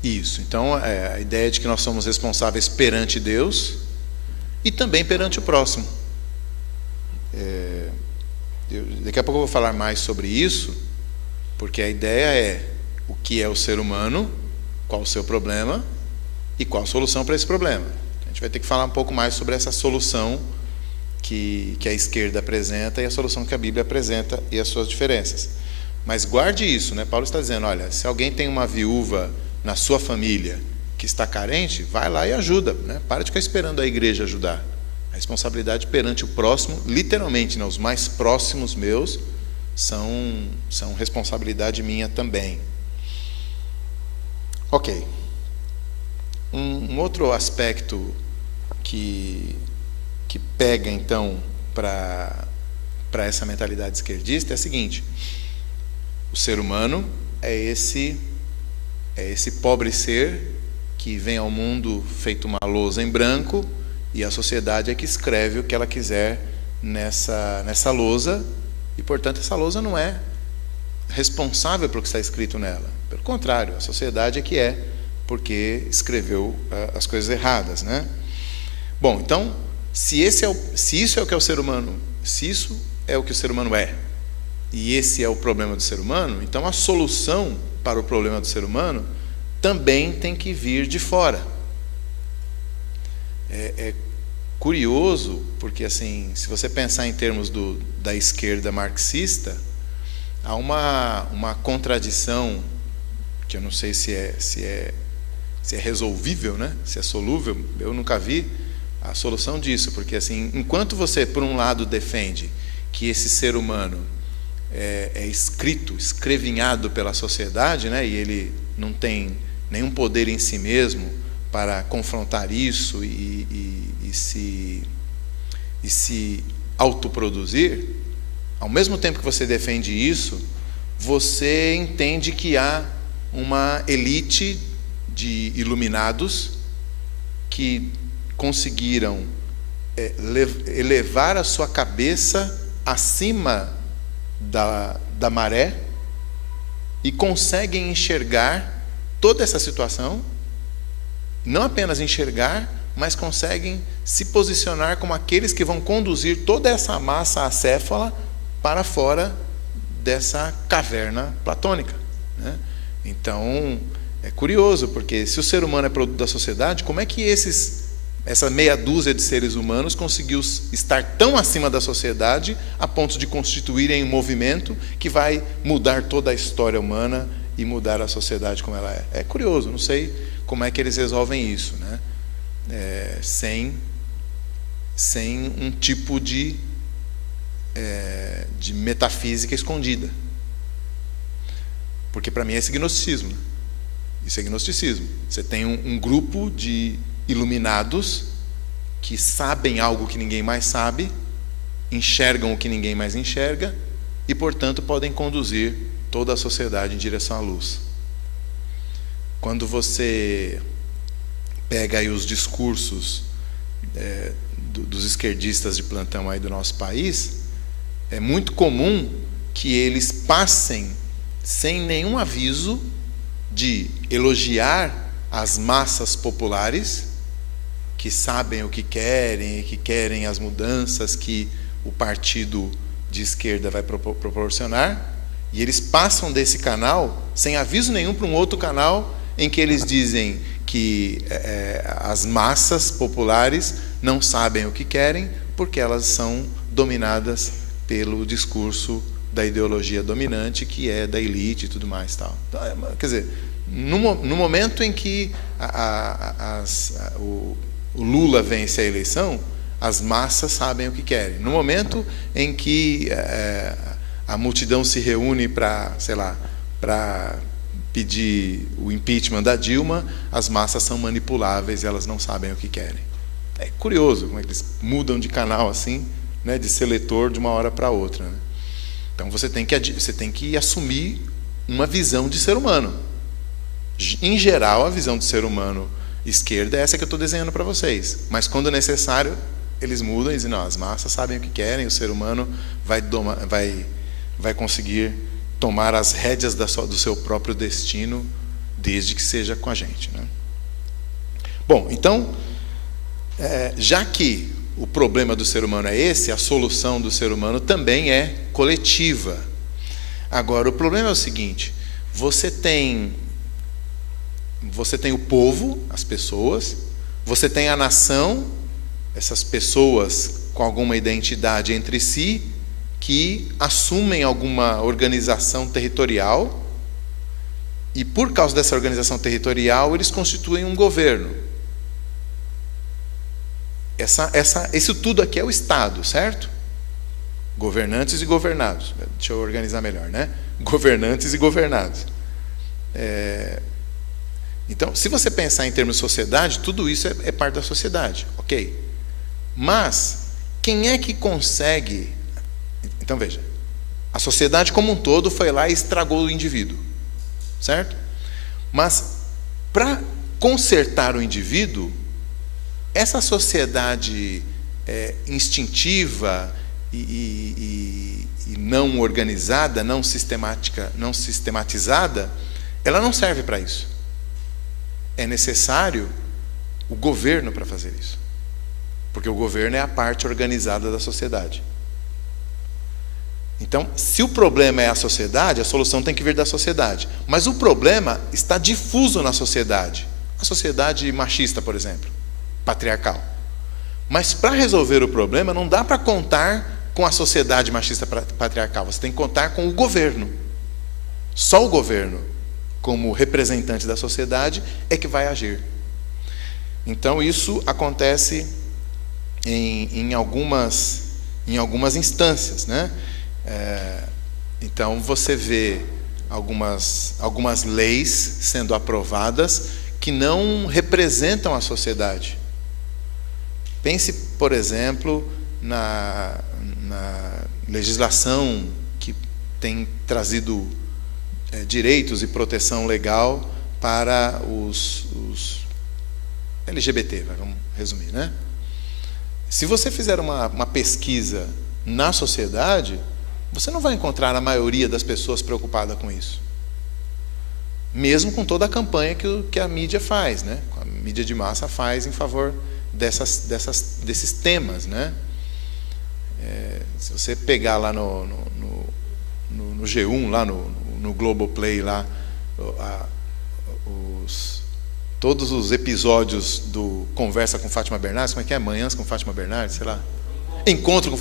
Isso, então a ideia de que nós somos responsáveis perante Deus e também perante o próximo. Daqui a pouco eu vou falar mais sobre isso, porque a ideia é o que é o ser humano, qual o seu problema e qual a solução para esse problema. A gente vai ter que falar um pouco mais sobre essa solução que a esquerda apresenta e a solução que a Bíblia apresenta e as suas diferenças. Mas guarde isso, né? Paulo está dizendo, olha, se alguém tem uma viúva na sua família que está carente, vai lá e ajuda, né? Para de ficar esperando a igreja ajudar. A responsabilidade perante o próximo, literalmente, né? Os mais próximos meus são responsabilidade minha também. Ok. Um outro aspecto que pega então para essa mentalidade esquerdista é o seguinte: o ser humano é esse pobre ser que vem ao mundo feito uma lousa em branco, e a sociedade é que escreve o que ela quiser nessa lousa, e portanto essa lousa não é responsável pelo que está escrito nela. Pelo contrário, a sociedade é que é, porque escreveu as coisas erradas, né? Bom, então, se isso é o que é o ser humano, se isso é o que o ser humano é, e esse é o problema do ser humano, então a solução para o problema do ser humano também tem que vir de fora. É curioso, porque assim, se você pensar em termos da esquerda marxista, há uma contradição que eu não sei se é resolvível, né? Se é solúvel. Eu nunca vi a solução disso, porque assim, enquanto você, por um lado, defende que esse ser humano é escrevinhado pela sociedade, né? E ele não tem nenhum poder em si mesmo para confrontar isso e se autoproduzir, ao mesmo tempo que você defende isso, você entende que há uma elite de iluminados que conseguiram elevar a sua cabeça acima da maré e conseguem enxergar toda essa situação, não apenas enxergar, mas conseguem se posicionar como aqueles que vão conduzir toda essa massa acéfala para fora dessa caverna platônica, né? Então, é curioso, porque se o ser humano é produto da sociedade, como é que essa meia dúzia de seres humanos conseguiu estar tão acima da sociedade a ponto de constituírem um movimento que vai mudar toda a história humana e mudar a sociedade como ela é? É curioso, não sei como é que eles resolvem isso, né? Sem um tipo de metafísica escondida. Porque para mim é esse gnosticismo, né? Isso é gnosticismo. Você tem um grupo de iluminados que sabem algo que ninguém mais sabe, enxergam o que ninguém mais enxerga e, portanto, podem conduzir toda a sociedade em direção à luz. Quando você pega aí os discursos dos esquerdistas de plantão aí do nosso país, é muito comum que eles passem sem nenhum aviso de elogiar as massas populares que sabem o que querem e que querem as mudanças que o partido de esquerda vai proporcionar, e eles passam desse canal sem aviso nenhum para um outro canal em que eles dizem que as massas populares não sabem o que querem porque elas são dominadas pelo discurso da ideologia dominante, que é da elite e tudo mais, tal. Então, quer dizer, no momento em que o Lula vence a eleição, as massas sabem o que querem. No momento em que a multidão se reúne para pedir o impeachment da Dilma, as massas são manipuláveis e elas não sabem o que querem. É curioso como é que eles mudam de canal assim, né, de seletor de uma hora para outra, né? Então você tem que assumir uma visão de ser humano. Em geral, a visão de ser humano esquerda é essa que eu estou desenhando para vocês. Mas quando necessário, eles mudam e dizem, não, as massas sabem o que querem, o ser humano vai conseguir tomar as rédeas do seu próprio destino, desde que seja com a gente, né? Bom, então, já que o problema do ser humano é esse, a solução do ser humano também é coletiva. Agora, o problema é o seguinte: você tem o povo, as pessoas, você tem a nação, essas pessoas com alguma identidade entre si, que assumem alguma organização territorial, e por causa dessa organização territorial, eles constituem um governo. Isso tudo aqui é o Estado, certo? Governantes e governados. Deixa eu organizar melhor, né? Governantes e governados. Então, se você pensar em termos de sociedade, tudo isso é parte da sociedade, ok? Mas, quem é que consegue... Então, veja, a sociedade como um todo foi lá e estragou o indivíduo, certo? Mas, para consertar o indivíduo, essa sociedade instintiva e não organizada, não sistematizada, ela não serve para isso. É necessário o governo para fazer isso, porque o governo é a parte organizada da sociedade. Então, se o problema é a sociedade, a solução tem que vir da sociedade. Mas o problema está difuso na sociedade. A sociedade machista, por exemplo, patriarcal. Mas para resolver o problema, não dá para contar com a sociedade machista patriarcal. Você tem que contar com o governo. Só o governo, como representante da sociedade, é que vai agir. Então isso acontece em algumas instâncias, né? Então você vê algumas leis sendo aprovadas que não representam a sociedade. Pense, por exemplo, na legislação que tem trazido direitos e proteção legal para os LGBT, vamos resumir, né? Se você fizer uma pesquisa na sociedade, você não vai encontrar a maioria das pessoas preocupada com isso. Mesmo com toda a campanha que a mídia faz, né? A mídia de massa faz em favor desses temas, né? Se você pegar lá no G1, lá no Globoplay, lá, todos os episódios do Conversa com Fátima Bernardes, como é que é? Manhãs com Fátima Bernardes, sei lá. Encontro com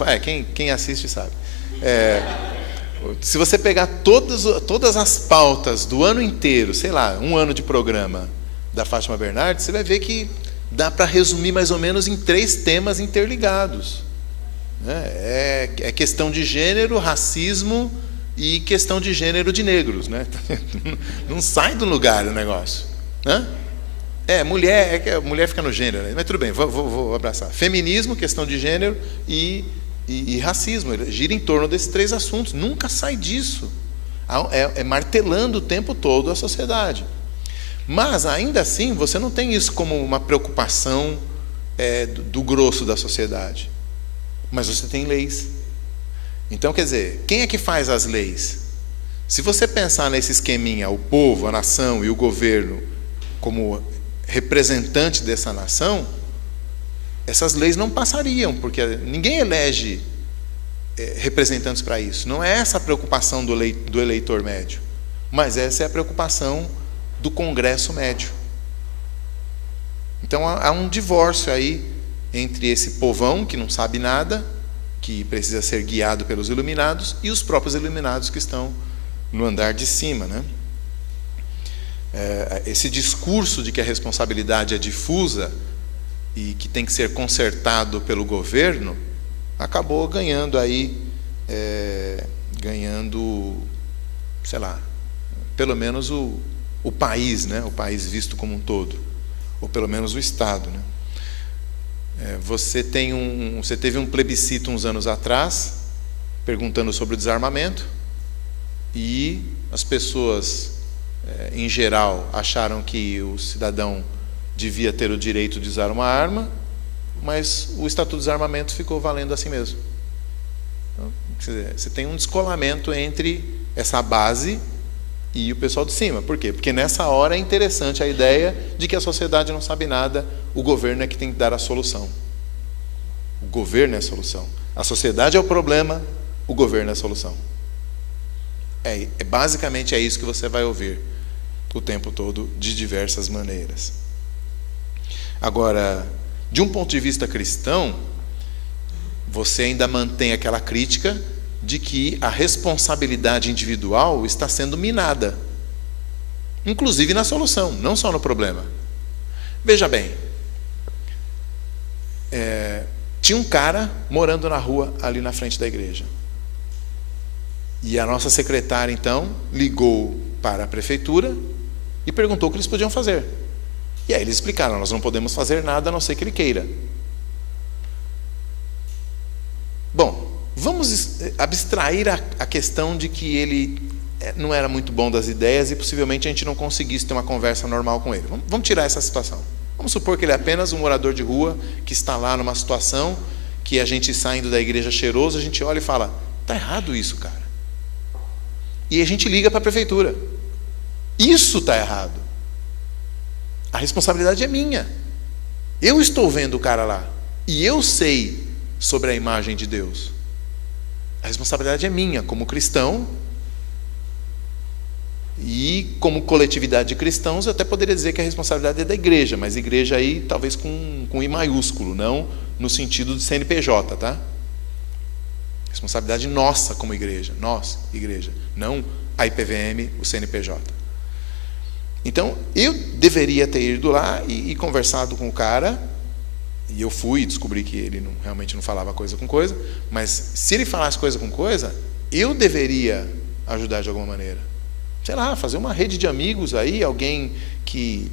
quem assiste sabe. Se você pegar todas as pautas do ano inteiro, sei lá, um ano de programa da Fátima Bernardes, você vai ver que dá para resumir mais ou menos em 3 temas interligados. É questão de gênero, racismo e questão de gênero de negros, né? Não sai do lugar o negócio, né? Mulher fica no gênero, né? Mas tudo bem, vou abraçar. Feminismo, questão de gênero e racismo. Ele gira em torno desses 3 assuntos. Nunca sai disso. É martelando o tempo todo a sociedade. Mas, ainda assim, você não tem isso como uma preocupação do grosso da sociedade. Mas você tem leis. Então, quer dizer, quem é que faz as leis? Se você pensar nesse esqueminha, o povo, a nação e o governo como representante dessa nação, essas leis não passariam, porque ninguém elege representantes para isso. Não é essa a preocupação do eleitor médio, mas essa é a preocupação do Congresso médio. Então há um divórcio aí entre esse povão que não sabe nada, que precisa ser guiado pelos iluminados, e os próprios iluminados que estão no andar de cima, né? Esse discurso de que a responsabilidade é difusa e que tem que ser consertado pelo governo acabou ganhando aí, sei lá, pelo menos o país, né? O país visto como um todo, ou pelo menos o Estado, né? Você teve um plebiscito uns anos atrás perguntando sobre o desarmamento, e as pessoas em geral acharam que o cidadão devia ter o direito de usar uma arma, mas o Estatuto do Desarmamento ficou valendo assim mesmo. Então, você tem um descolamento entre essa base e o pessoal de cima. Por quê? Porque nessa hora é interessante a ideia de que a sociedade não sabe nada, o governo é que tem que dar a solução. O governo é a solução. A sociedade é o problema, o governo é a solução. Basicamente é isso que você vai ouvir o tempo todo, de diversas maneiras. Agora, de um ponto de vista cristão, você ainda mantém aquela crítica de que a responsabilidade individual está sendo minada, inclusive na solução, não só no problema. Veja bem, tinha um cara morando na rua ali na frente da igreja, e a nossa secretária então ligou para a prefeitura e perguntou o que eles podiam fazer. E aí eles explicaram: nós não podemos fazer nada a não ser que ele queira. Bom, vamos abstrair a questão de que ele não era muito bom das ideias e possivelmente a gente não conseguisse ter uma conversa normal com ele. Vamos tirar essa situação. Vamos supor que ele é apenas um morador de rua que está lá numa situação que a gente, saindo da igreja cheiroso, a gente olha e fala: está errado isso, cara. E a gente liga para a prefeitura: isso está errado. A responsabilidade é minha. Eu estou vendo o cara lá e eu sei sobre a imagem de Deus. A responsabilidade é minha como cristão, e como coletividade de cristãos eu até poderia dizer que a responsabilidade é da igreja, mas igreja aí talvez com I maiúsculo, não no sentido de CNPJ, tá? Responsabilidade nossa como igreja, nós, igreja, não a IPVM, o CNPJ. Então, eu deveria ter ido lá e conversado com o cara, e eu fui e descobri que ele realmente não falava coisa com coisa, mas se ele falasse coisa com coisa, eu deveria ajudar de alguma maneira. Sei lá, fazer uma rede de amigos aí, alguém que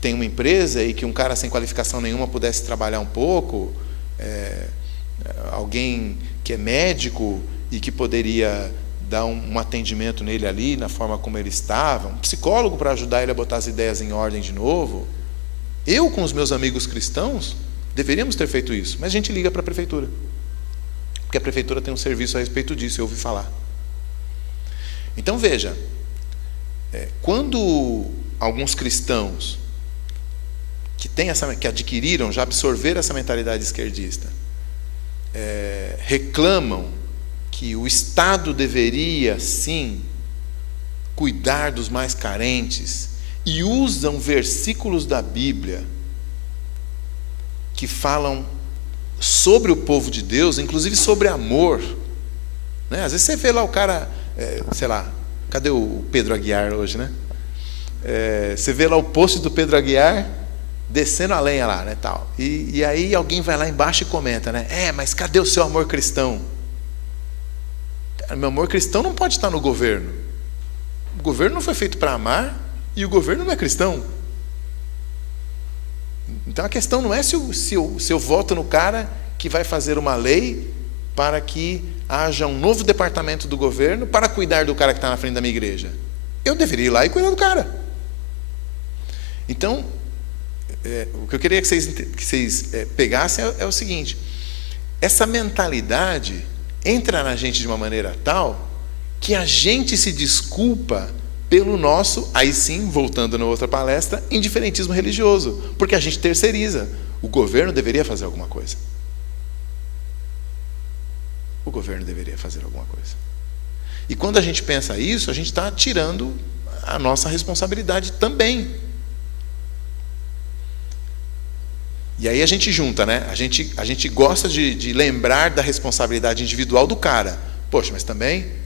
tem uma empresa e que um cara sem qualificação nenhuma pudesse trabalhar um pouco, alguém que é médico e que poderia dar um atendimento nele ali, na forma como ele estava, um psicólogo para ajudar ele a botar as ideias em ordem de novo. Eu, com os meus amigos cristãos, deveríamos ter feito isso, mas a gente liga para a prefeitura, porque a prefeitura tem um serviço a respeito disso, eu ouvi falar. Então veja, quando alguns cristãos que adquiriram, já absorveram essa mentalidade esquerdista, reclamam que o Estado deveria, sim, cuidar dos mais carentes, e usam versículos da Bíblia que falam sobre o povo de Deus, inclusive sobre amor, né? Às vezes você vê lá o cara, sei lá, cadê o Pedro Aguiar hoje, né? Você vê lá o post do Pedro Aguiar descendo a lenha lá, né, tal. E aí alguém vai lá embaixo e comenta, né? Mas cadê o seu amor cristão? Meu amor cristão não pode estar no governo. O governo não foi feito para amar e o governo não é cristão. Então a questão não é se eu voto no cara que vai fazer uma lei para que haja um novo departamento do governo para cuidar do cara que está na frente da minha igreja. Eu deveria ir lá e cuidar do cara. Então, o que eu queria que vocês pegassem é o seguinte: essa mentalidade entra na gente de uma maneira tal que a gente se desculpa pelo nosso, aí sim, voltando na outra palestra, indiferentismo religioso, porque a gente terceiriza. O governo deveria fazer alguma coisa. O governo deveria fazer alguma coisa. E quando a gente pensa isso, a gente está tirando a nossa responsabilidade também. E aí a gente junta, né? A gente gosta de lembrar da responsabilidade individual do cara. Poxa, mas também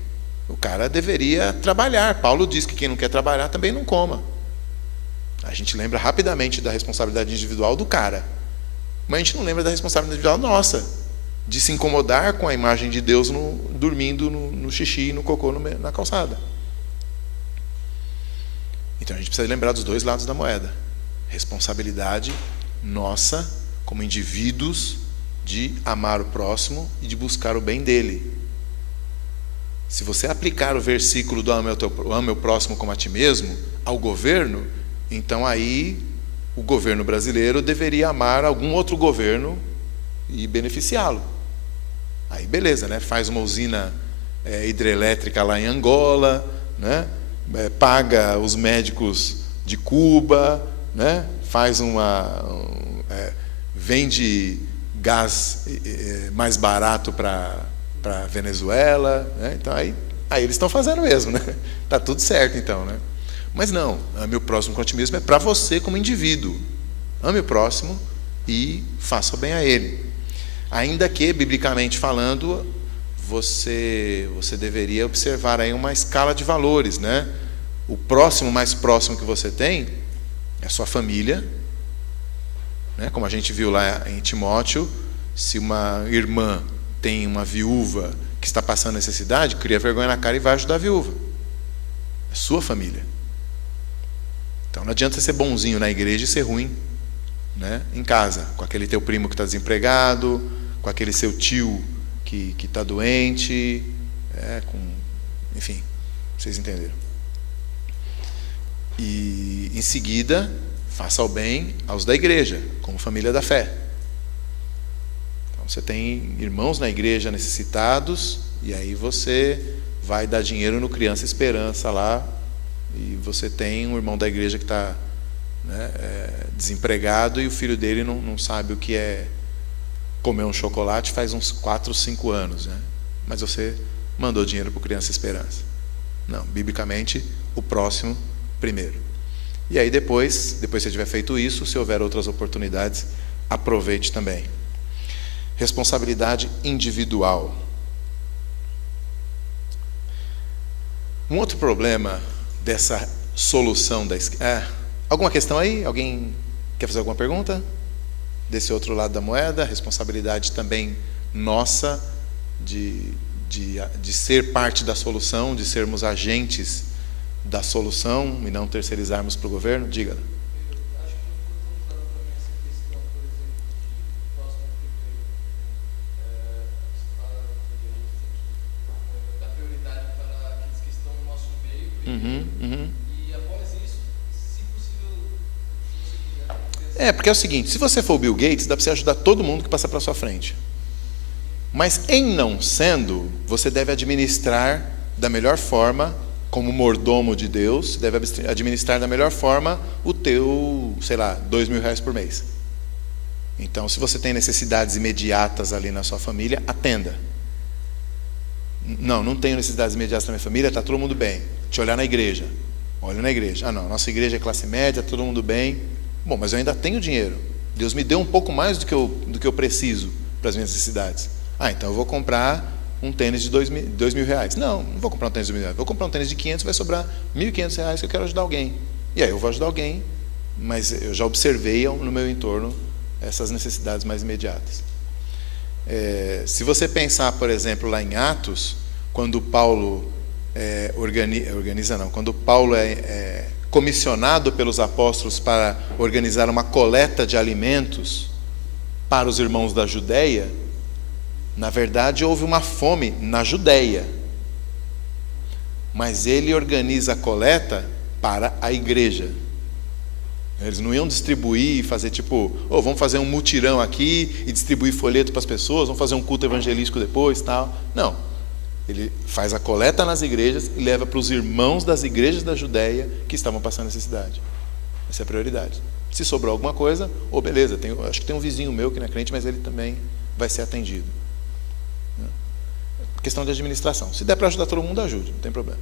o cara deveria trabalhar. Paulo diz que quem não quer trabalhar também não coma. A gente lembra rapidamente da responsabilidade individual do cara, mas a gente não lembra da responsabilidade individual nossa, de se incomodar com a imagem de Deus dormindo no xixi e no cocô na calçada. Então a gente precisa lembrar dos dois lados da moeda. Responsabilidade nossa, como indivíduos, de amar o próximo e de buscar o bem dele. Se você aplicar o versículo do ame o próximo como a ti mesmo ao governo, então aí o governo brasileiro deveria amar algum outro governo e beneficiá-lo. Aí beleza, né? Faz uma usina hidrelétrica lá em Angola, né? Paga os médicos de Cuba, né? Vende gás mais barato para Venezuela, né? Então aí eles estão fazendo mesmo, né? Tá tudo certo então, né? Mas não, ame o próximo com otimismo é para você como indivíduo. Ame o próximo e faça o bem a ele. Ainda que, biblicamente falando, você deveria observar aí uma escala de valores, né? O próximo mais próximo que você tem é a sua família, né? Como a gente viu lá em Timóteo, se uma irmã tem uma viúva que está passando necessidade, cria vergonha na cara e vai ajudar a viúva. É sua família. Então não adianta você ser bonzinho na igreja e ser ruim, né, em casa, com aquele teu primo que está desempregado, com aquele seu tio que está doente, enfim, vocês entenderam. E em seguida, faça o bem aos da igreja, como família da fé. Então você tem irmãos na igreja necessitados, e aí você vai dar dinheiro no Criança Esperança lá, e você tem um irmão da igreja que está, né, desempregado, e o filho dele não sabe o que é comer um chocolate faz uns 4 ou 5 anos, né? Mas você mandou dinheiro para o Criança Esperança. Não, biblicamente, o próximo primeiro. E aí depois que você tiver feito isso, se houver outras oportunidades, aproveite também. Responsabilidade individual. Um outro problema dessa solução da esquerda... alguma questão aí? Alguém quer fazer alguma pergunta? Desse outro lado da moeda, responsabilidade também nossa de ser parte da solução, de sermos agentes da solução e não terceirizarmos para o governo? Diga. Acho que não ficou tão claro para mim essa questão, por exemplo, de próximo prefeito. Você fala que a gente tem que dar prioridade para aqueles que estão no nosso meio primeiro, e após isso, se possível, se você quiser... Porque é o seguinte, se você for o Bill Gates, dá para você ajudar todo mundo que passa para sua frente. Mas em não sendo, você deve administrar da melhor forma, como mordomo de Deus, deve administrar da melhor forma o teu, sei lá, R$2.000 por mês. Então, se você tem necessidades imediatas ali na sua família, atenda. Não tenho necessidades imediatas na minha família, está todo mundo bem. Deixa eu olhar na igreja. Olha na igreja. Não, nossa igreja é classe média, todo mundo bem. Bom, mas eu ainda tenho dinheiro. Deus me deu um pouco mais do que eu preciso para as minhas necessidades. Então eu vou comprar um tênis de R$2.000. Não vou comprar um tênis de R$2.000. Vou comprar um tênis de 500, vai sobrar R$1.500 que eu quero ajudar alguém. E aí eu vou ajudar alguém, mas eu já observei no meu entorno essas necessidades mais imediatas. Se você pensar, por exemplo, lá em Atos, quando Paulo quando Paulo é comissionado pelos apóstolos para organizar uma coleta de alimentos para os irmãos da Judéia, na verdade houve uma fome na Judéia, mas ele organiza a coleta para a igreja. Eles não iam distribuir e fazer vamos fazer um mutirão aqui e distribuir folheto para as pessoas, vamos fazer um culto evangelístico depois, tal. Não, ele faz a coleta nas igrejas e leva para os irmãos das igrejas da Judéia que estavam passando necessidade. Essa é a prioridade. Se sobrou alguma coisa, beleza, acho que tem um vizinho meu que não é crente, mas ele também vai ser atendido. Questão de administração. Se der para ajudar todo mundo, ajude, não tem problema.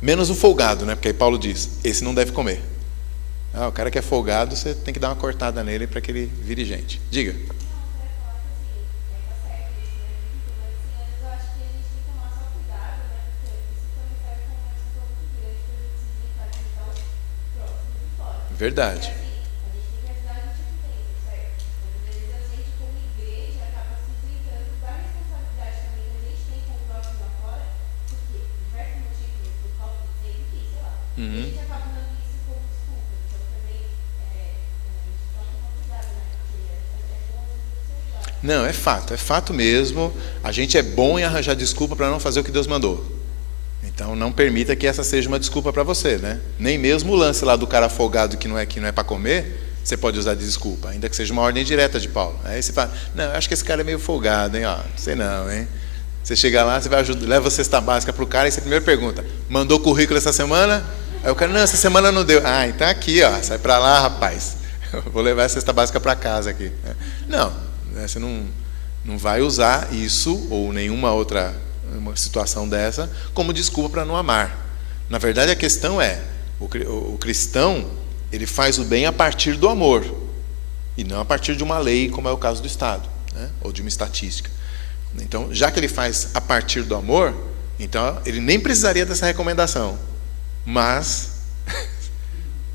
Menos o folgado, né? Porque aí Paulo diz, esse não deve comer. O cara que é folgado, você tem que dar uma cortada nele para que ele vire gente. Diga. Verdade. Não, é fato mesmo. A gente é bom em arranjar desculpa para não fazer o que Deus mandou. Então não permita que essa seja uma desculpa para você, né? Nem mesmo o lance lá do cara folgado que não é para comer, você pode usar de desculpa, ainda que seja uma ordem direta de Paulo. Aí você fala, não, eu acho que esse cara é meio folgado, hein? Não sei não, hein? Você chega lá, você vai ajudar, leva a cesta básica para o cara e você primeiro pergunta, mandou currículo essa semana? Aí o cara, não, essa semana não deu. Então aqui, sai para lá, rapaz. Eu vou levar a cesta básica para casa aqui. Não, você não vai usar isso ou nenhuma outra situação dessa como desculpa para não amar. Na verdade, a questão é, o cristão, ele faz o bem a partir do amor e não a partir de uma lei, como é o caso do Estado, né? Ou de uma estatística. Então, já que ele faz a partir do amor, então ele nem precisaria dessa recomendação. Mas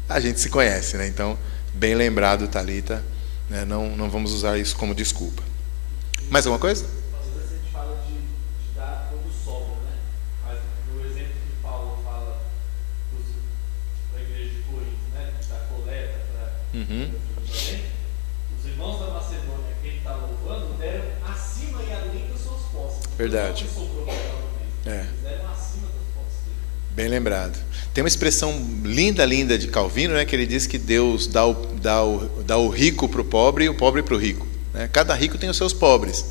a gente se conhece, né? Então, bem lembrado, Thalita, né? Não vamos usar isso como desculpa. Mais alguma coisa? Às vezes a gente fala de dar quando sobra, né? Mas no exemplo que Paulo fala para a igreja de Corinto, né? Da coleta para os irmãos da Macedônia, quem está louvando, deram acima e além dos seus posses. Verdade. Não sobrou para eles deram acima dos posses. Bem lembrado. Tem uma expressão linda de Calvino, né, que ele diz que Deus dá o rico para o pobre e o pobre para o rico. Né? Cada rico tem os seus pobres.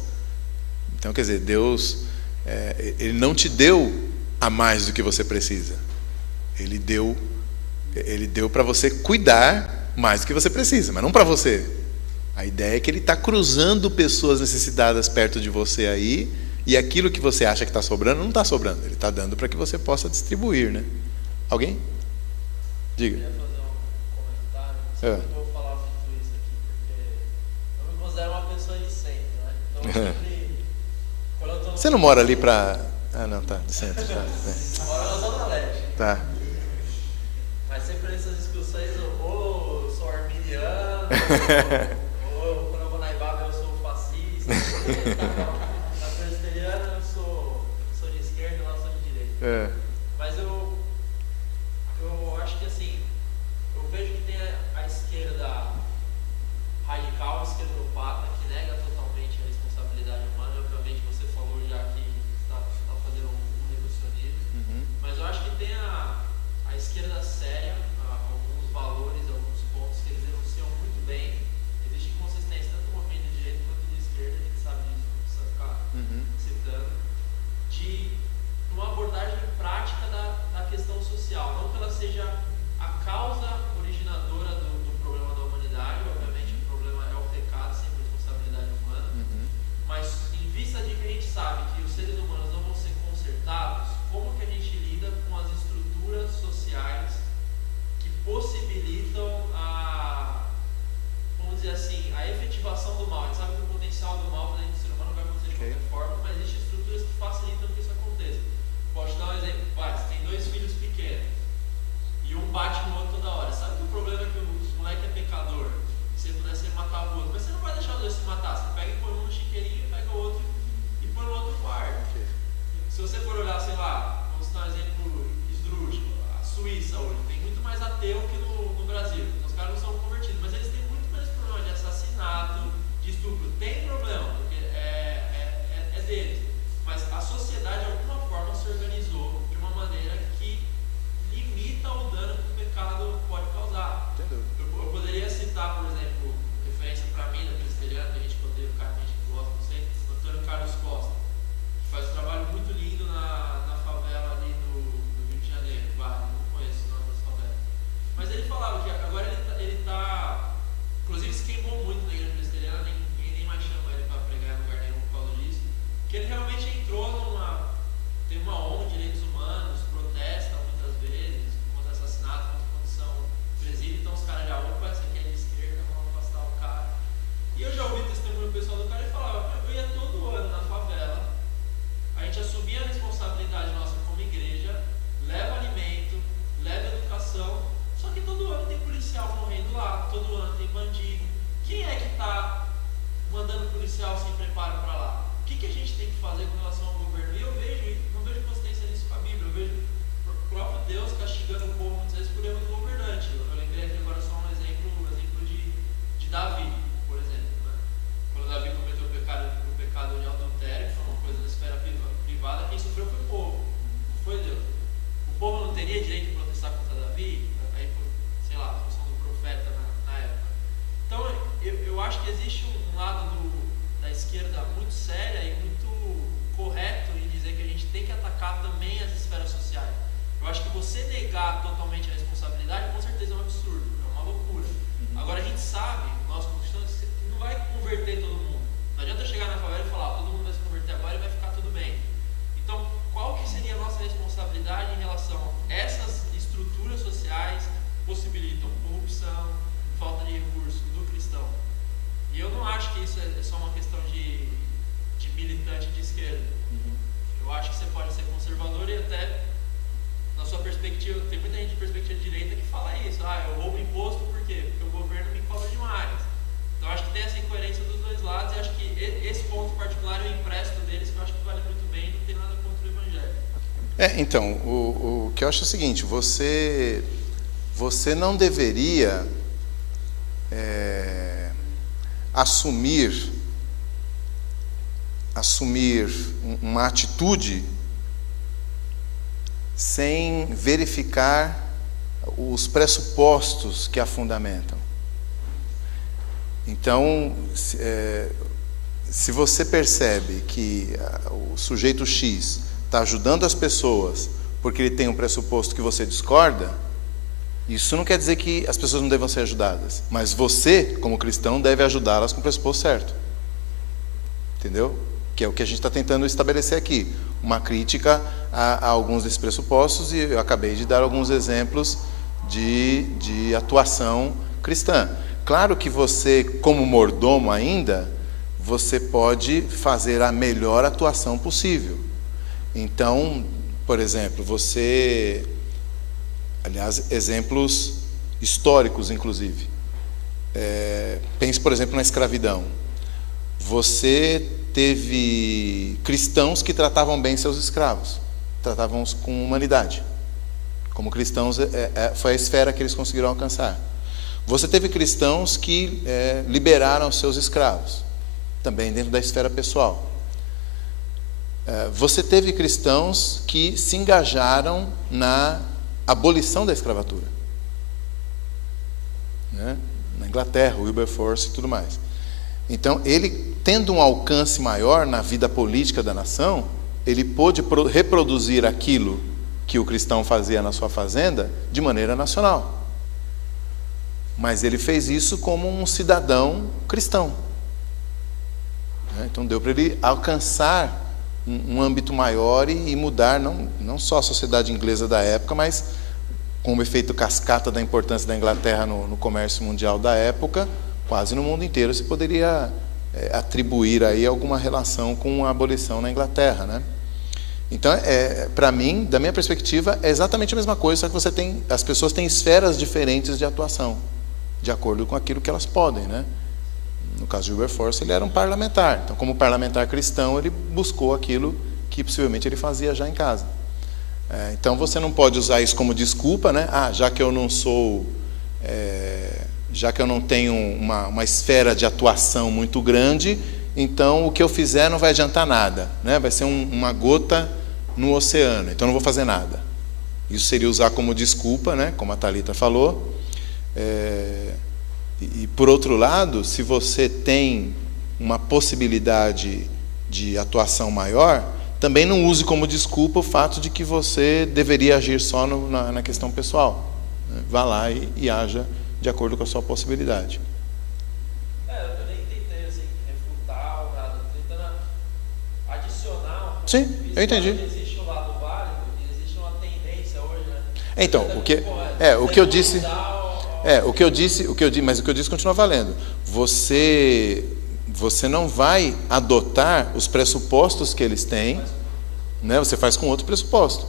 Então, quer dizer, Deus, Ele não te deu a mais do que você precisa. Ele deu para você cuidar mais do que você precisa, mas não para você. A ideia é que Ele está cruzando pessoas necessitadas perto de você aí, e aquilo que você acha que está sobrando, não está sobrando. Ele está dando para que você possa distribuir, né? Alguém? Diga. Eu queria fazer um comentário. Eu vou falar sobre isso aqui, porque eu me considero uma pessoa inocente. Quando eu tô Você não mora ali pra... Ah, não, tá, de centro. Tá, moro na Zona Leste. tá. Mas sempre nessas discussões, ou eu sou arminiano, ou quando eu vou na Ibaba eu sou fascista. Na presbiteriana eu sou de esquerda, lá eu sou de direita. É. Mas eu acho que assim, eu vejo que tem a esquerda radical, a esquerdopata, que nega totalmente a responsabilidade humana. Obviamente você falou já que está fazendo um reducionismo, mas eu acho que tem a esquerda séria, alguns valores, alguns pontos que eles denunciam muito bem. Existe consistência tanto no movimento de direita quanto de esquerda, a gente sabe disso, não precisa ficar citando, de uma abordagem prática da questão social, não que ela seja a causa originadora do problema da humanidade. Obviamente o problema é o pecado, sempre responsabilidade humana, mas em vista de que a gente sabe que os seres humanos não vão ser consertados, como que a gente lida com as estruturas sociais que possibilitam vamos dizer assim, a efetivação do mal? A gente sabe que o potencial do mal dentro do ser humano vai acontecer de qualquer forma, mas existem estruturas que facilitam que isso aconteça. Posso te dar um exemplo? Você tem 2 filhos pequenos e um bate no outro toda hora. Sabe que o problema é que o moleque é pecador? Se ele pudesse matar o outro, mas você não vai deixar os dois se matar. Você pega e põe um no chiqueirinho, pega o outro e põe no outro quarto. Se você for olhar, sei lá, vamos dar um exemplo esdrúxulo, a Suíça hoje tem muito mais ateu que no Brasil. Então, os caras não são convertidos, mas eles têm muito menos problema de assassinato, de estupro. Tem problema, porque é deles. Mas a sociedade, de alguma forma, se organizou de uma maneira que limita o dano que o pecado pode causar. Eu poderia citar, por exemplo, referência para mim, da presbiteriana, tem gente que odeia o cara, tem gente que gosta, não sei, Antônio Carlos Costa, que faz um trabalho muito lindo na favela ali do Rio de Janeiro. Não conheço o nome das favelas. Mas ele falava que agora ele tá inclusive se queimou muito na igreja presbiteriana, ninguém nem mais chama ele para pregar em lugar nenhum por causa disso, que ele realmente entrou tem uma ONG de direitos humanos, protesta muitas vezes contra assassinato, contra condição presídio, então os caras já opa, esse aqui é de esquerda, vamos afastar o cara. E eu já ouvi testemunho do pessoal do cara e falava, eu ia todo ano na favela, a gente assumia a responsabilidade nossa como igreja, leva alimento, leva educação, só que todo ano tem policial morrendo lá, todo ano tem bandido. Quem é que está mandando policial sem preparo para lá? O que a gente tem que fazer com relação ao governo? E eu não vejo consistência nisso com a Bíblia. Eu vejo o próprio Deus castigando o povo muitas vezes por erro do governante. Eu lembrei aqui agora só um exemplo de Davi, por exemplo. Né? Quando Davi cometeu o pecado de adultério, que foi uma coisa da esfera privada, quem sofreu foi o povo, não foi Deus. O povo não teria direito de protestar contra Davi, aí, sei lá, a função do profeta na época. Então, eu acho que existe um lado da esquerda muito séria e muito correto em dizer que a gente tem que atacar também as esferas sociais. Eu acho que você negar totalmente a responsabilidade, com certeza é um absurdo, é uma loucura. Agora, a gente sabe, nós como cristãos, que não vai converter todo mundo. Não adianta eu chegar na favela e falar, todo mundo vai se converter agora e vai ficar tudo bem. Então, qual que seria a nossa responsabilidade em relação a essas estruturas sociais que possibilitam corrupção, falta de recursos do cristão? E eu não acho que isso é só uma questão de militante de esquerda. Eu acho que você pode ser conservador e até, na sua perspectiva, tem muita gente de perspectiva de direita que fala isso. Eu roubo imposto por quê? Porque o governo me cobra demais. Então, eu acho que tem essa incoerência dos dois lados e acho que esse ponto particular eu empresto deles, que eu acho que vale muito bem e não tem nada contra o evangelho. Então, o que eu acho é o seguinte, você não deveria assumir uma atitude sem verificar os pressupostos que a fundamentam. Então, se você percebe que o sujeito X está ajudando as pessoas porque ele tem um pressuposto que você discorda, isso não quer dizer que as pessoas não devam ser ajudadas, mas você, como cristão, deve ajudá-las com o pressuposto certo. Entendeu? Que é o que a gente está tentando estabelecer aqui. Uma crítica a alguns desses pressupostos, e eu acabei de dar alguns exemplos de atuação cristã. Claro que você, como mordomo ainda, você pode fazer a melhor atuação possível. Então, por exemplo, aliás, exemplos históricos, inclusive. Pense, por exemplo, na escravidão. Você teve cristãos que tratavam bem seus escravos, tratavam-os com humanidade. Como cristãos, foi a esfera que eles conseguiram alcançar. Você teve cristãos que liberaram seus escravos, também dentro da esfera pessoal. Você teve cristãos que se engajaram na abolição da escravatura, né? Na Inglaterra, Wilberforce e tudo mais. Então, ele, tendo um alcance maior na vida política da nação, ele pôde reproduzir aquilo que o cristão fazia na sua fazenda de maneira nacional. Mas ele fez isso como um cidadão cristão, né? Então, deu para ele alcançar um âmbito maior e mudar não só a sociedade inglesa da época, mas com o efeito cascata da importância da Inglaterra no comércio mundial da época, quase no mundo inteiro se poderia atribuir aí alguma relação com a abolição na Inglaterra, né? Então, para mim, da minha perspectiva, é exatamente a mesma coisa, só que as pessoas têm esferas diferentes de atuação, de acordo com aquilo que elas podem, né? No caso de Wilberforce, ele era um parlamentar. Então, como parlamentar cristão, ele buscou aquilo que possivelmente ele fazia já em casa. Então, você não pode usar isso como desculpa, né? Já que eu não sou, já que eu não tenho uma esfera de atuação muito grande, então o que eu fizer não vai adiantar nada, né? Vai ser uma gota no oceano, então não vou fazer nada. Isso seria usar como desculpa, né? Como a Thalita falou. E por outro lado, se você tem uma possibilidade de atuação maior, também não use como desculpa o fato de que você deveria agir só na questão pessoal, né? Vá lá e haja de acordo com a sua possibilidade. Eu nem tentei assim, refutar ou nada, tentando adicionar. Sim, eu entendi. Existe um lado válido e existe uma tendência hoje, né? Então, o que eu disse, mas o que eu disse continua valendo. Você não vai adotar os pressupostos que eles têm, né? Você faz com outro pressuposto.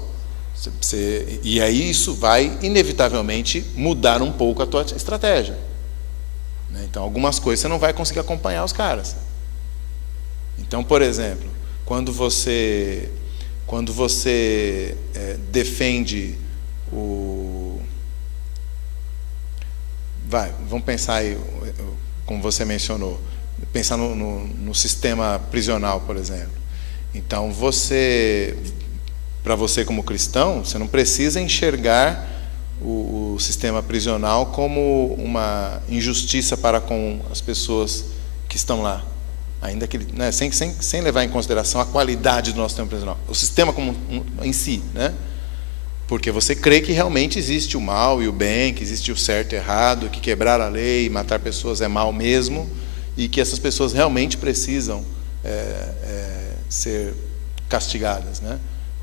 E aí isso vai, inevitavelmente, mudar um pouco a tua estratégia, né? Então, algumas coisas você não vai conseguir acompanhar os caras. Então, por exemplo, quando você defende vamos pensar aí, como você mencionou, pensar no sistema prisional, por exemplo. Então, para você como cristão, você não precisa enxergar o sistema prisional como uma injustiça para com as pessoas que estão lá, ainda que, né, sem levar em consideração a qualidade do nosso sistema prisional, o sistema em si, né? Porque você crê que realmente existe o mal e o bem, que existe o certo e o errado, que quebrar a lei, matar pessoas é mal mesmo, e que essas pessoas realmente precisam ser castigadas, né?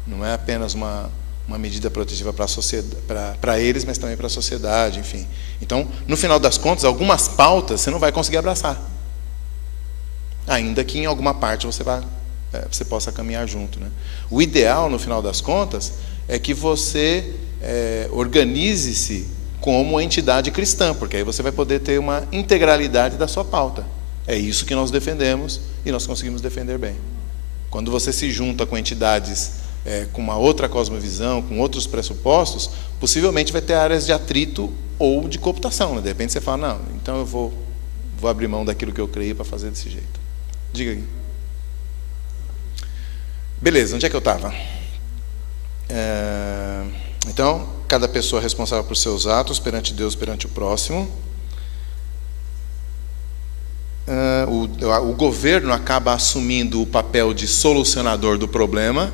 Não é apenas uma medida protetiva para eles, mas também para a sociedade, enfim. Então, no final das contas, algumas pautas você não vai conseguir abraçar, ainda que em alguma parte você possa caminhar junto, né? O ideal, no final das contas, é que você organize-se como entidade cristã, porque aí você vai poder ter uma integralidade da sua pauta. É isso que nós defendemos e nós conseguimos defender bem. Quando você se junta com entidades com uma outra cosmovisão, com outros pressupostos, possivelmente vai ter áreas de atrito ou de cooptação, né? De repente você fala, não, então eu vou abrir mão daquilo que eu creio para fazer desse jeito. Diga aí. Beleza, onde é que eu estava? Então, cada pessoa é responsável por seus atos perante Deus, perante o próximo. O governo acaba assumindo o papel de solucionador do problema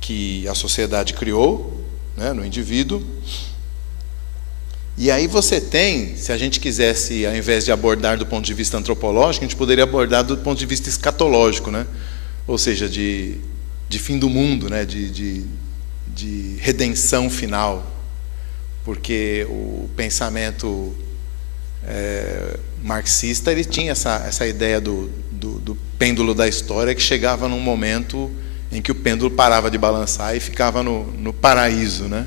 que a sociedade criou, né, no indivíduo. E aí você tem, se a gente quisesse, ao invés de abordar do ponto de vista antropológico, a gente poderia abordar do ponto de vista escatológico, né? Ou seja, de fim do mundo, né? de redenção final. Porque o pensamento marxista, ele tinha essa ideia do pêndulo da história, que chegava num momento em que o pêndulo parava de balançar e ficava no paraíso, né?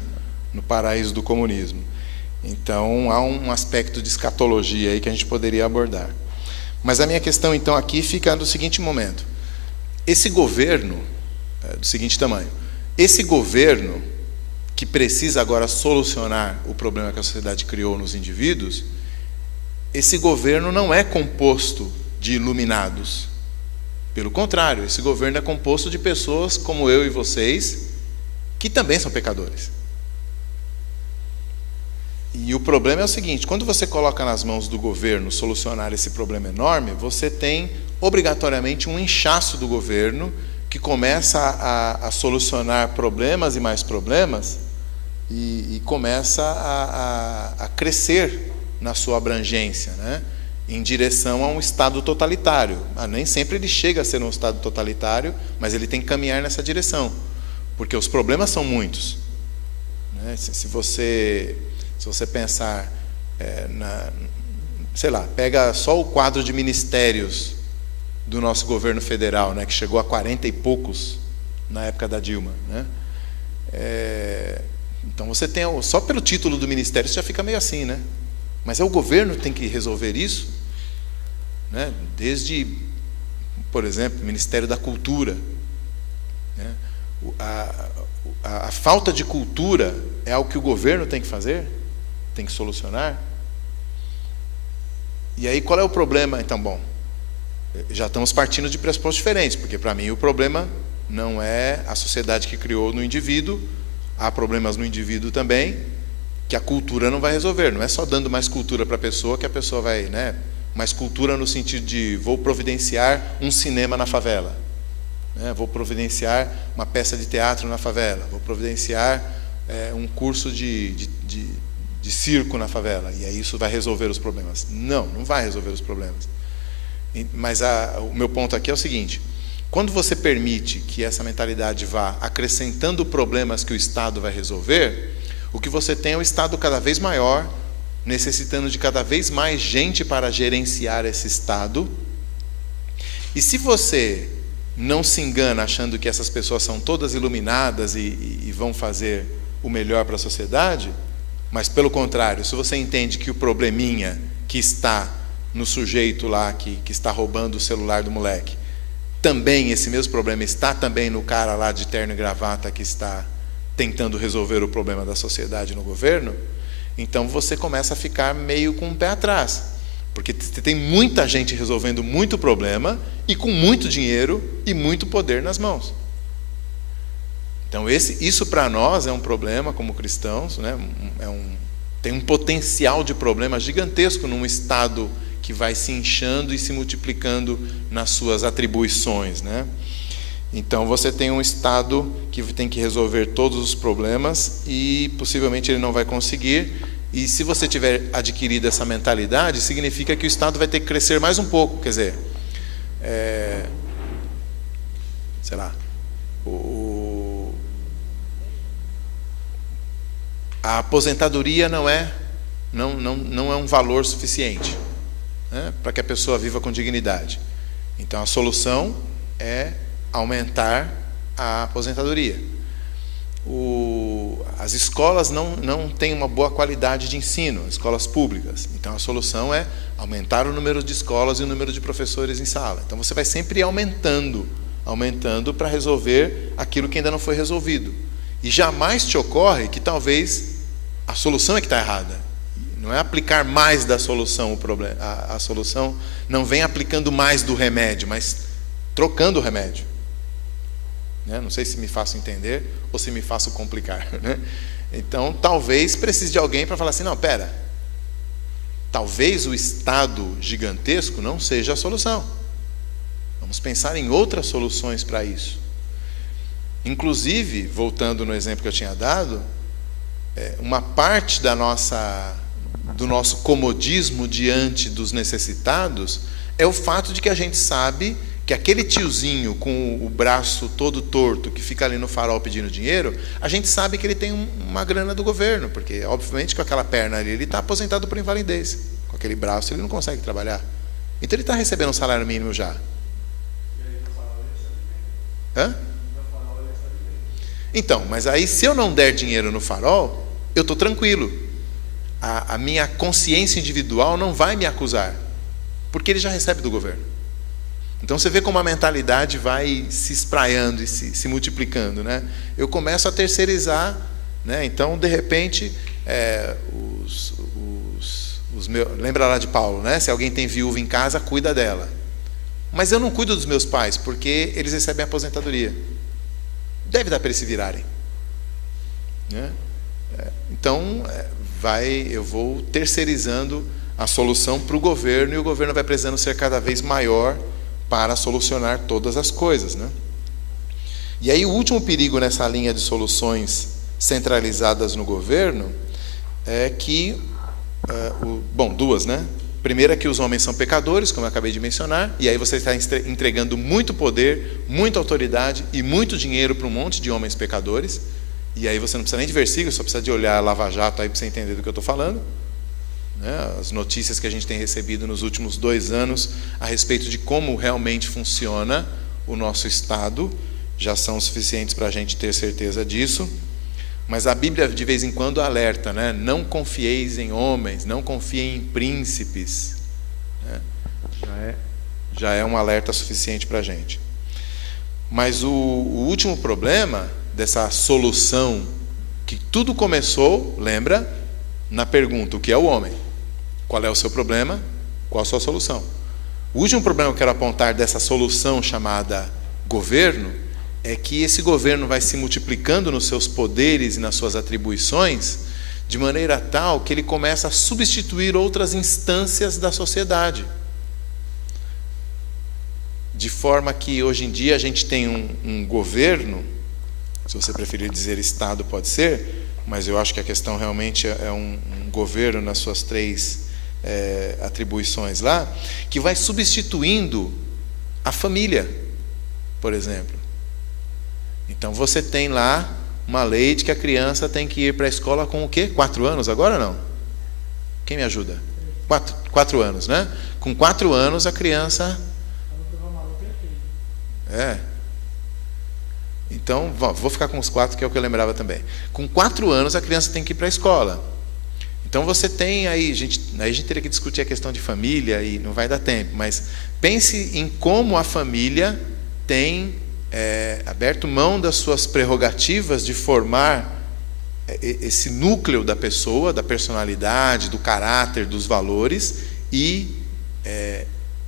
No paraíso do comunismo. Então, há um aspecto de escatologia aí que a gente poderia abordar. Mas a minha questão, então, aqui fica no seguinte momento. Esse governo, do seguinte tamanho, esse governo que precisa agora solucionar o problema que a sociedade criou nos indivíduos, esse governo não é composto de iluminados. Pelo contrário, esse governo é composto de pessoas como eu e vocês, que também são pecadores. E o problema é o seguinte: quando você coloca nas mãos do governo solucionar esse problema enorme, você tem obrigatoriamente um inchaço do governo que começa a solucionar problemas e mais problemas e começa a crescer na sua abrangência, né? Em direção a um Estado totalitário. Nem sempre ele chega a ser um Estado totalitário, mas ele tem que caminhar nessa direção, porque os problemas são muitos, né? Se você pensar sei lá, pega só o quadro de ministérios do nosso governo federal, né, que chegou a 40 e poucos na época da Dilma, né? Então você tem, só pelo título do ministério, você já fica meio assim, né? Mas é o governo que tem que resolver isso, né? Desde, por exemplo, o Ministério da Cultura, né? A falta de cultura é algo que o governo tem que fazer, tem que solucionar. E aí qual é o problema? Então, bom, já estamos partindo de pressupostos diferentes, porque para mim o problema não é a sociedade que criou no indivíduo, há problemas no indivíduo também, que a cultura não vai resolver. Não é só dando mais cultura para a pessoa que a pessoa vai, né? Mais cultura no sentido de vou providenciar um cinema na favela, né? Vou providenciar uma peça de teatro na favela, vou providenciar um curso de circo na favela, e aí isso vai resolver os problemas. Não vai resolver os problemas. Mas o meu ponto aqui é o seguinte: quando você permite que essa mentalidade vá acrescentando problemas que o Estado vai resolver, o que você tem é um Estado cada vez maior, necessitando de cada vez mais gente para gerenciar esse Estado. E se você não se engana achando que essas pessoas são todas iluminadas e vão fazer o melhor para a sociedade, mas pelo contrário, se você entende que o probleminha que está no sujeito lá que está roubando o celular do moleque, também esse mesmo problema está também no cara lá de terno e gravata que está tentando resolver o problema da sociedade no governo, então você começa a ficar meio com o pé atrás, porque tem muita gente resolvendo muito problema e com muito dinheiro e muito poder nas mãos. Então isso para nós é um problema como cristãos, né? Tem um potencial de problema gigantesco num Estado que vai se inchando e se multiplicando nas suas atribuições, né? Então você tem um Estado que tem que resolver todos os problemas e possivelmente ele não vai conseguir. E se você tiver adquirido essa mentalidade, significa que o Estado vai ter que crescer mais um pouco. Quer dizer, sei lá, a aposentadoria não é um valor suficiente, né, para que a pessoa viva com dignidade. Então a solução é aumentar a aposentadoria. As escolas não têm uma boa qualidade de ensino, escolas públicas. Então a solução é aumentar o número de escolas e o número de professores em sala. Então você vai sempre aumentando para resolver aquilo que ainda não foi resolvido. E jamais te ocorre que talvez a solução é que está errada. Não é aplicar mais da solução o problema. A solução não vem aplicando mais do remédio, mas trocando o remédio. Né? Não sei se me faço entender ou se me faço complicar, né? Então, talvez precise de alguém para falar assim, não, pera, talvez o Estado gigantesco não seja a solução. Vamos pensar em outras soluções para isso. Inclusive, voltando no exemplo que eu tinha dado, uma parte do nosso comodismo diante dos necessitados é o fato de que a gente sabe que aquele tiozinho com o braço todo torto que fica ali no farol pedindo dinheiro, a gente sabe que ele tem uma grana do governo, porque obviamente com aquela perna ali ele está aposentado por invalidez, com aquele braço ele não consegue trabalhar. Então ele está recebendo um salário mínimo já. Hã? Então, mas aí se eu não der dinheiro no farol, eu estou tranquilo. A minha consciência individual não vai me acusar, porque ele já recebe do governo. Então você vê como a mentalidade vai se espraiando e se multiplicando, né? Eu começo a terceirizar, né? Então de repente lembra lá de Paulo, né? Se alguém tem viúva em casa, cuida dela. Mas eu não cuido dos meus pais, porque eles recebem aposentadoria. Deve dar para eles se virarem, né? Então eu vou terceirizando a solução para o governo, e o governo vai precisando ser cada vez maior para solucionar todas as coisas, né? E aí o último perigo nessa linha de soluções centralizadas no governo é que, duas, né? Primeiro é que os homens são pecadores, como eu acabei de mencionar, e aí você está entregando muito poder, muita autoridade e muito dinheiro para um monte de homens pecadores, e aí você não precisa nem de versículo, só precisa de olhar Lava Jato aí para você entender do que eu estou falando, né? As notícias que a gente tem recebido nos últimos 2 anos a respeito de como realmente funciona o nosso Estado já são suficientes para a gente ter certeza disso. Mas a Bíblia de vez em quando alerta, né? Não confieis em homens, não confiem em príncipes, né? Já é um alerta suficiente para a gente. Mas o último problema dessa solução, que tudo começou, lembra, na pergunta: o que é o homem? Qual é o seu problema? Qual a sua solução? O último problema que eu quero apontar dessa solução chamada governo é que esse governo vai se multiplicando nos seus poderes e nas suas atribuições de maneira tal que ele começa a substituir outras instâncias da sociedade. De forma que hoje em dia a gente tem um governo, se você preferir dizer Estado pode ser, mas eu acho que a questão realmente é um governo nas suas 3 atribuições lá, que vai substituindo a família, por exemplo. Então você tem lá uma lei de que a criança tem que ir para a escola com o quê? 4 anos agora, não? Quem me ajuda? 4 anos, né? Com 4 anos a criança... Então, vou ficar com os 4, que é o que eu lembrava também. Com 4 anos a criança tem que ir para a escola. Então você tem aí a gente teria que discutir a questão de família e não vai dar tempo, mas pense em como a família tem aberto mão das suas prerrogativas de formar esse núcleo da pessoa, da personalidade, do caráter, dos valores, e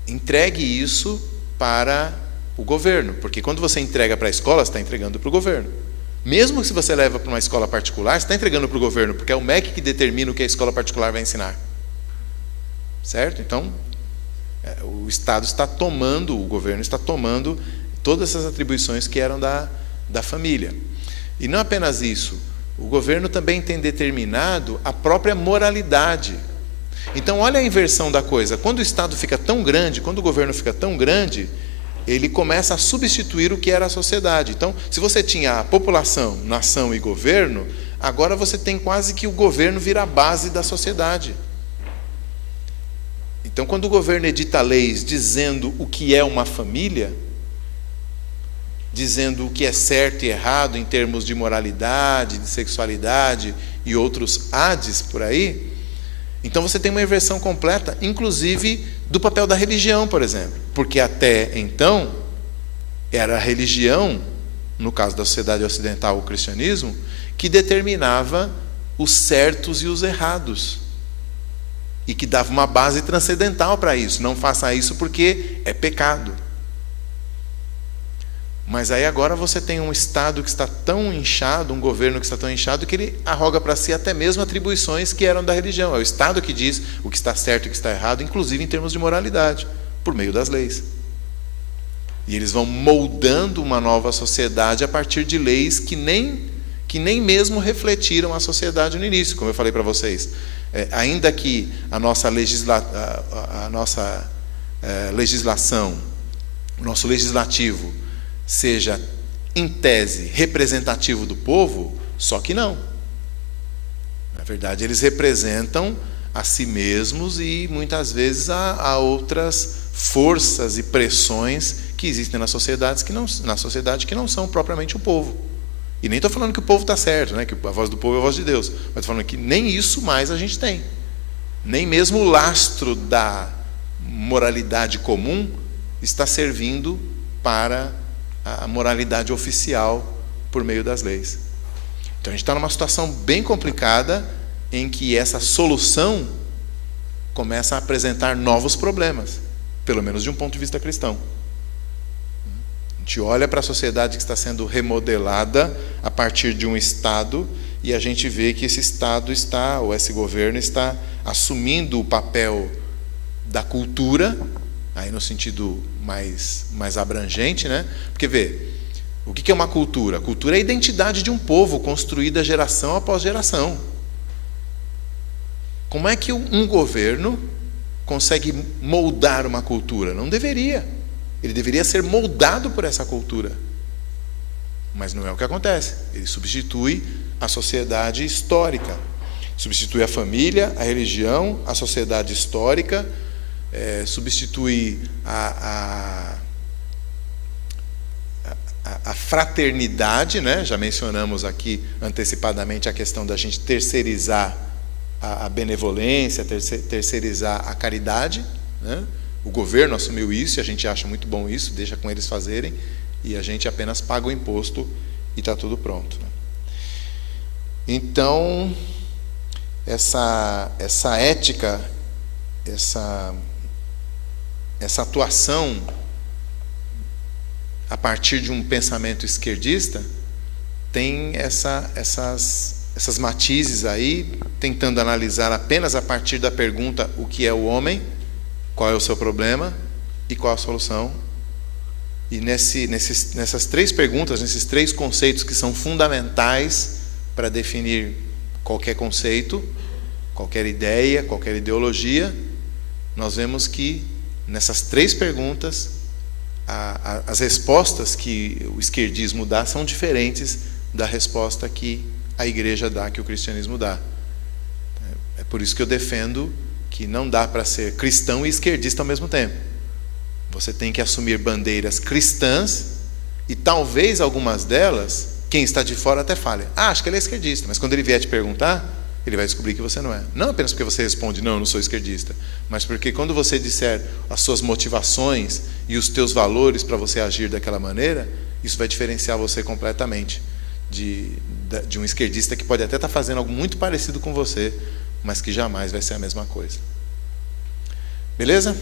entregue isso para o governo, porque quando você entrega para a escola, você está entregando para o governo. Mesmo que se você leva para uma escola particular, você está entregando para o governo, porque é o MEC que determina o que a escola particular vai ensinar. Certo? Então, o Estado está tomando, o governo está tomando todas essas atribuições que eram da família. E não apenas isso, o governo também tem determinado a própria moralidade. Então, olha a inversão da coisa. Quando o Estado fica tão grande, quando o governo fica tão grande, ele começa a substituir o que era a sociedade. Então, se você tinha a população, nação e governo, agora você tem quase que o governo vira a base da sociedade. Então, quando o governo edita leis dizendo o que é uma família, dizendo o que é certo e errado em termos de moralidade, de sexualidade e outros ades por aí, então você tem uma inversão completa, inclusive do papel da religião, por exemplo. Porque até então, era a religião, no caso da sociedade ocidental, o cristianismo, que determinava os certos e os errados. E que dava uma base transcendental para isso. Não faça isso porque é pecado. Mas aí agora você tem um Estado que está tão inchado, um governo que está tão inchado, que ele arroga para si até mesmo atribuições que eram da religião. É o Estado que diz o que está certo e o que está errado, inclusive em termos de moralidade, por meio das leis. E eles vão moldando uma nova sociedade a partir de leis que nem mesmo refletiram a sociedade no início, como eu falei para vocês. Ainda que a nossa legislação, o nosso legislativo, seja, em tese, representativo do povo, só que não. Na verdade, eles representam a si mesmos e muitas vezes a outras forças e pressões que existem nas sociedades na sociedade que não são propriamente o povo. E nem estou falando que o povo está certo, né? Que a voz do povo é a voz de Deus, mas estou falando que nem isso mais a gente tem. Nem mesmo o lastro da moralidade comum está servindo para a moralidade oficial por meio das leis. Então a gente está numa situação bem complicada em que essa solução começa a apresentar novos problemas, pelo menos de um ponto de vista cristão. A gente olha para a sociedade que está sendo remodelada a partir de um Estado e a gente vê que esse Estado ou esse governo está assumindo o papel da cultura, aí no sentido mais abrangente, né? Porque o que é uma cultura? A cultura é a identidade de um povo construída geração após geração. Como é que um governo consegue moldar uma cultura? Não deveria. Ele deveria ser moldado por essa cultura. Mas não é o que acontece. Ele substitui a sociedade histórica. Substitui a família, a religião, a sociedade histórica, substitui a fraternidade, né? Já mencionamos aqui antecipadamente a questão da gente terceirizar a benevolência, terceirizar a caridade, né? O governo assumiu isso e a gente acha muito bom isso, deixa com eles fazerem e a gente apenas paga o imposto e está tudo pronto, né? Então, essa ética, essa atuação a partir de um pensamento esquerdista tem essas matizes aí, tentando analisar apenas a partir da pergunta: o que é o homem, qual é o seu problema e qual a solução. E nessas três perguntas, nesses três conceitos que são fundamentais para definir qualquer conceito, qualquer ideia, qualquer ideologia, nós vemos que nessas três perguntas as respostas que o esquerdismo dá são diferentes da resposta que a igreja dá, que o cristianismo dá. É por isso que eu defendo que não dá para ser cristão e esquerdista ao mesmo tempo. Você tem que assumir bandeiras cristãs e talvez algumas delas, quem está de fora até fale: acho que ele é esquerdista, mas quando ele vier te perguntar, ele vai descobrir que você não é. Não apenas porque você responde: não, eu não sou esquerdista, mas porque quando você disser as suas motivações e os teus valores para você agir daquela maneira, isso vai diferenciar você completamente de um esquerdista que pode até estar fazendo algo muito parecido com você, mas que jamais vai ser a mesma coisa. Beleza?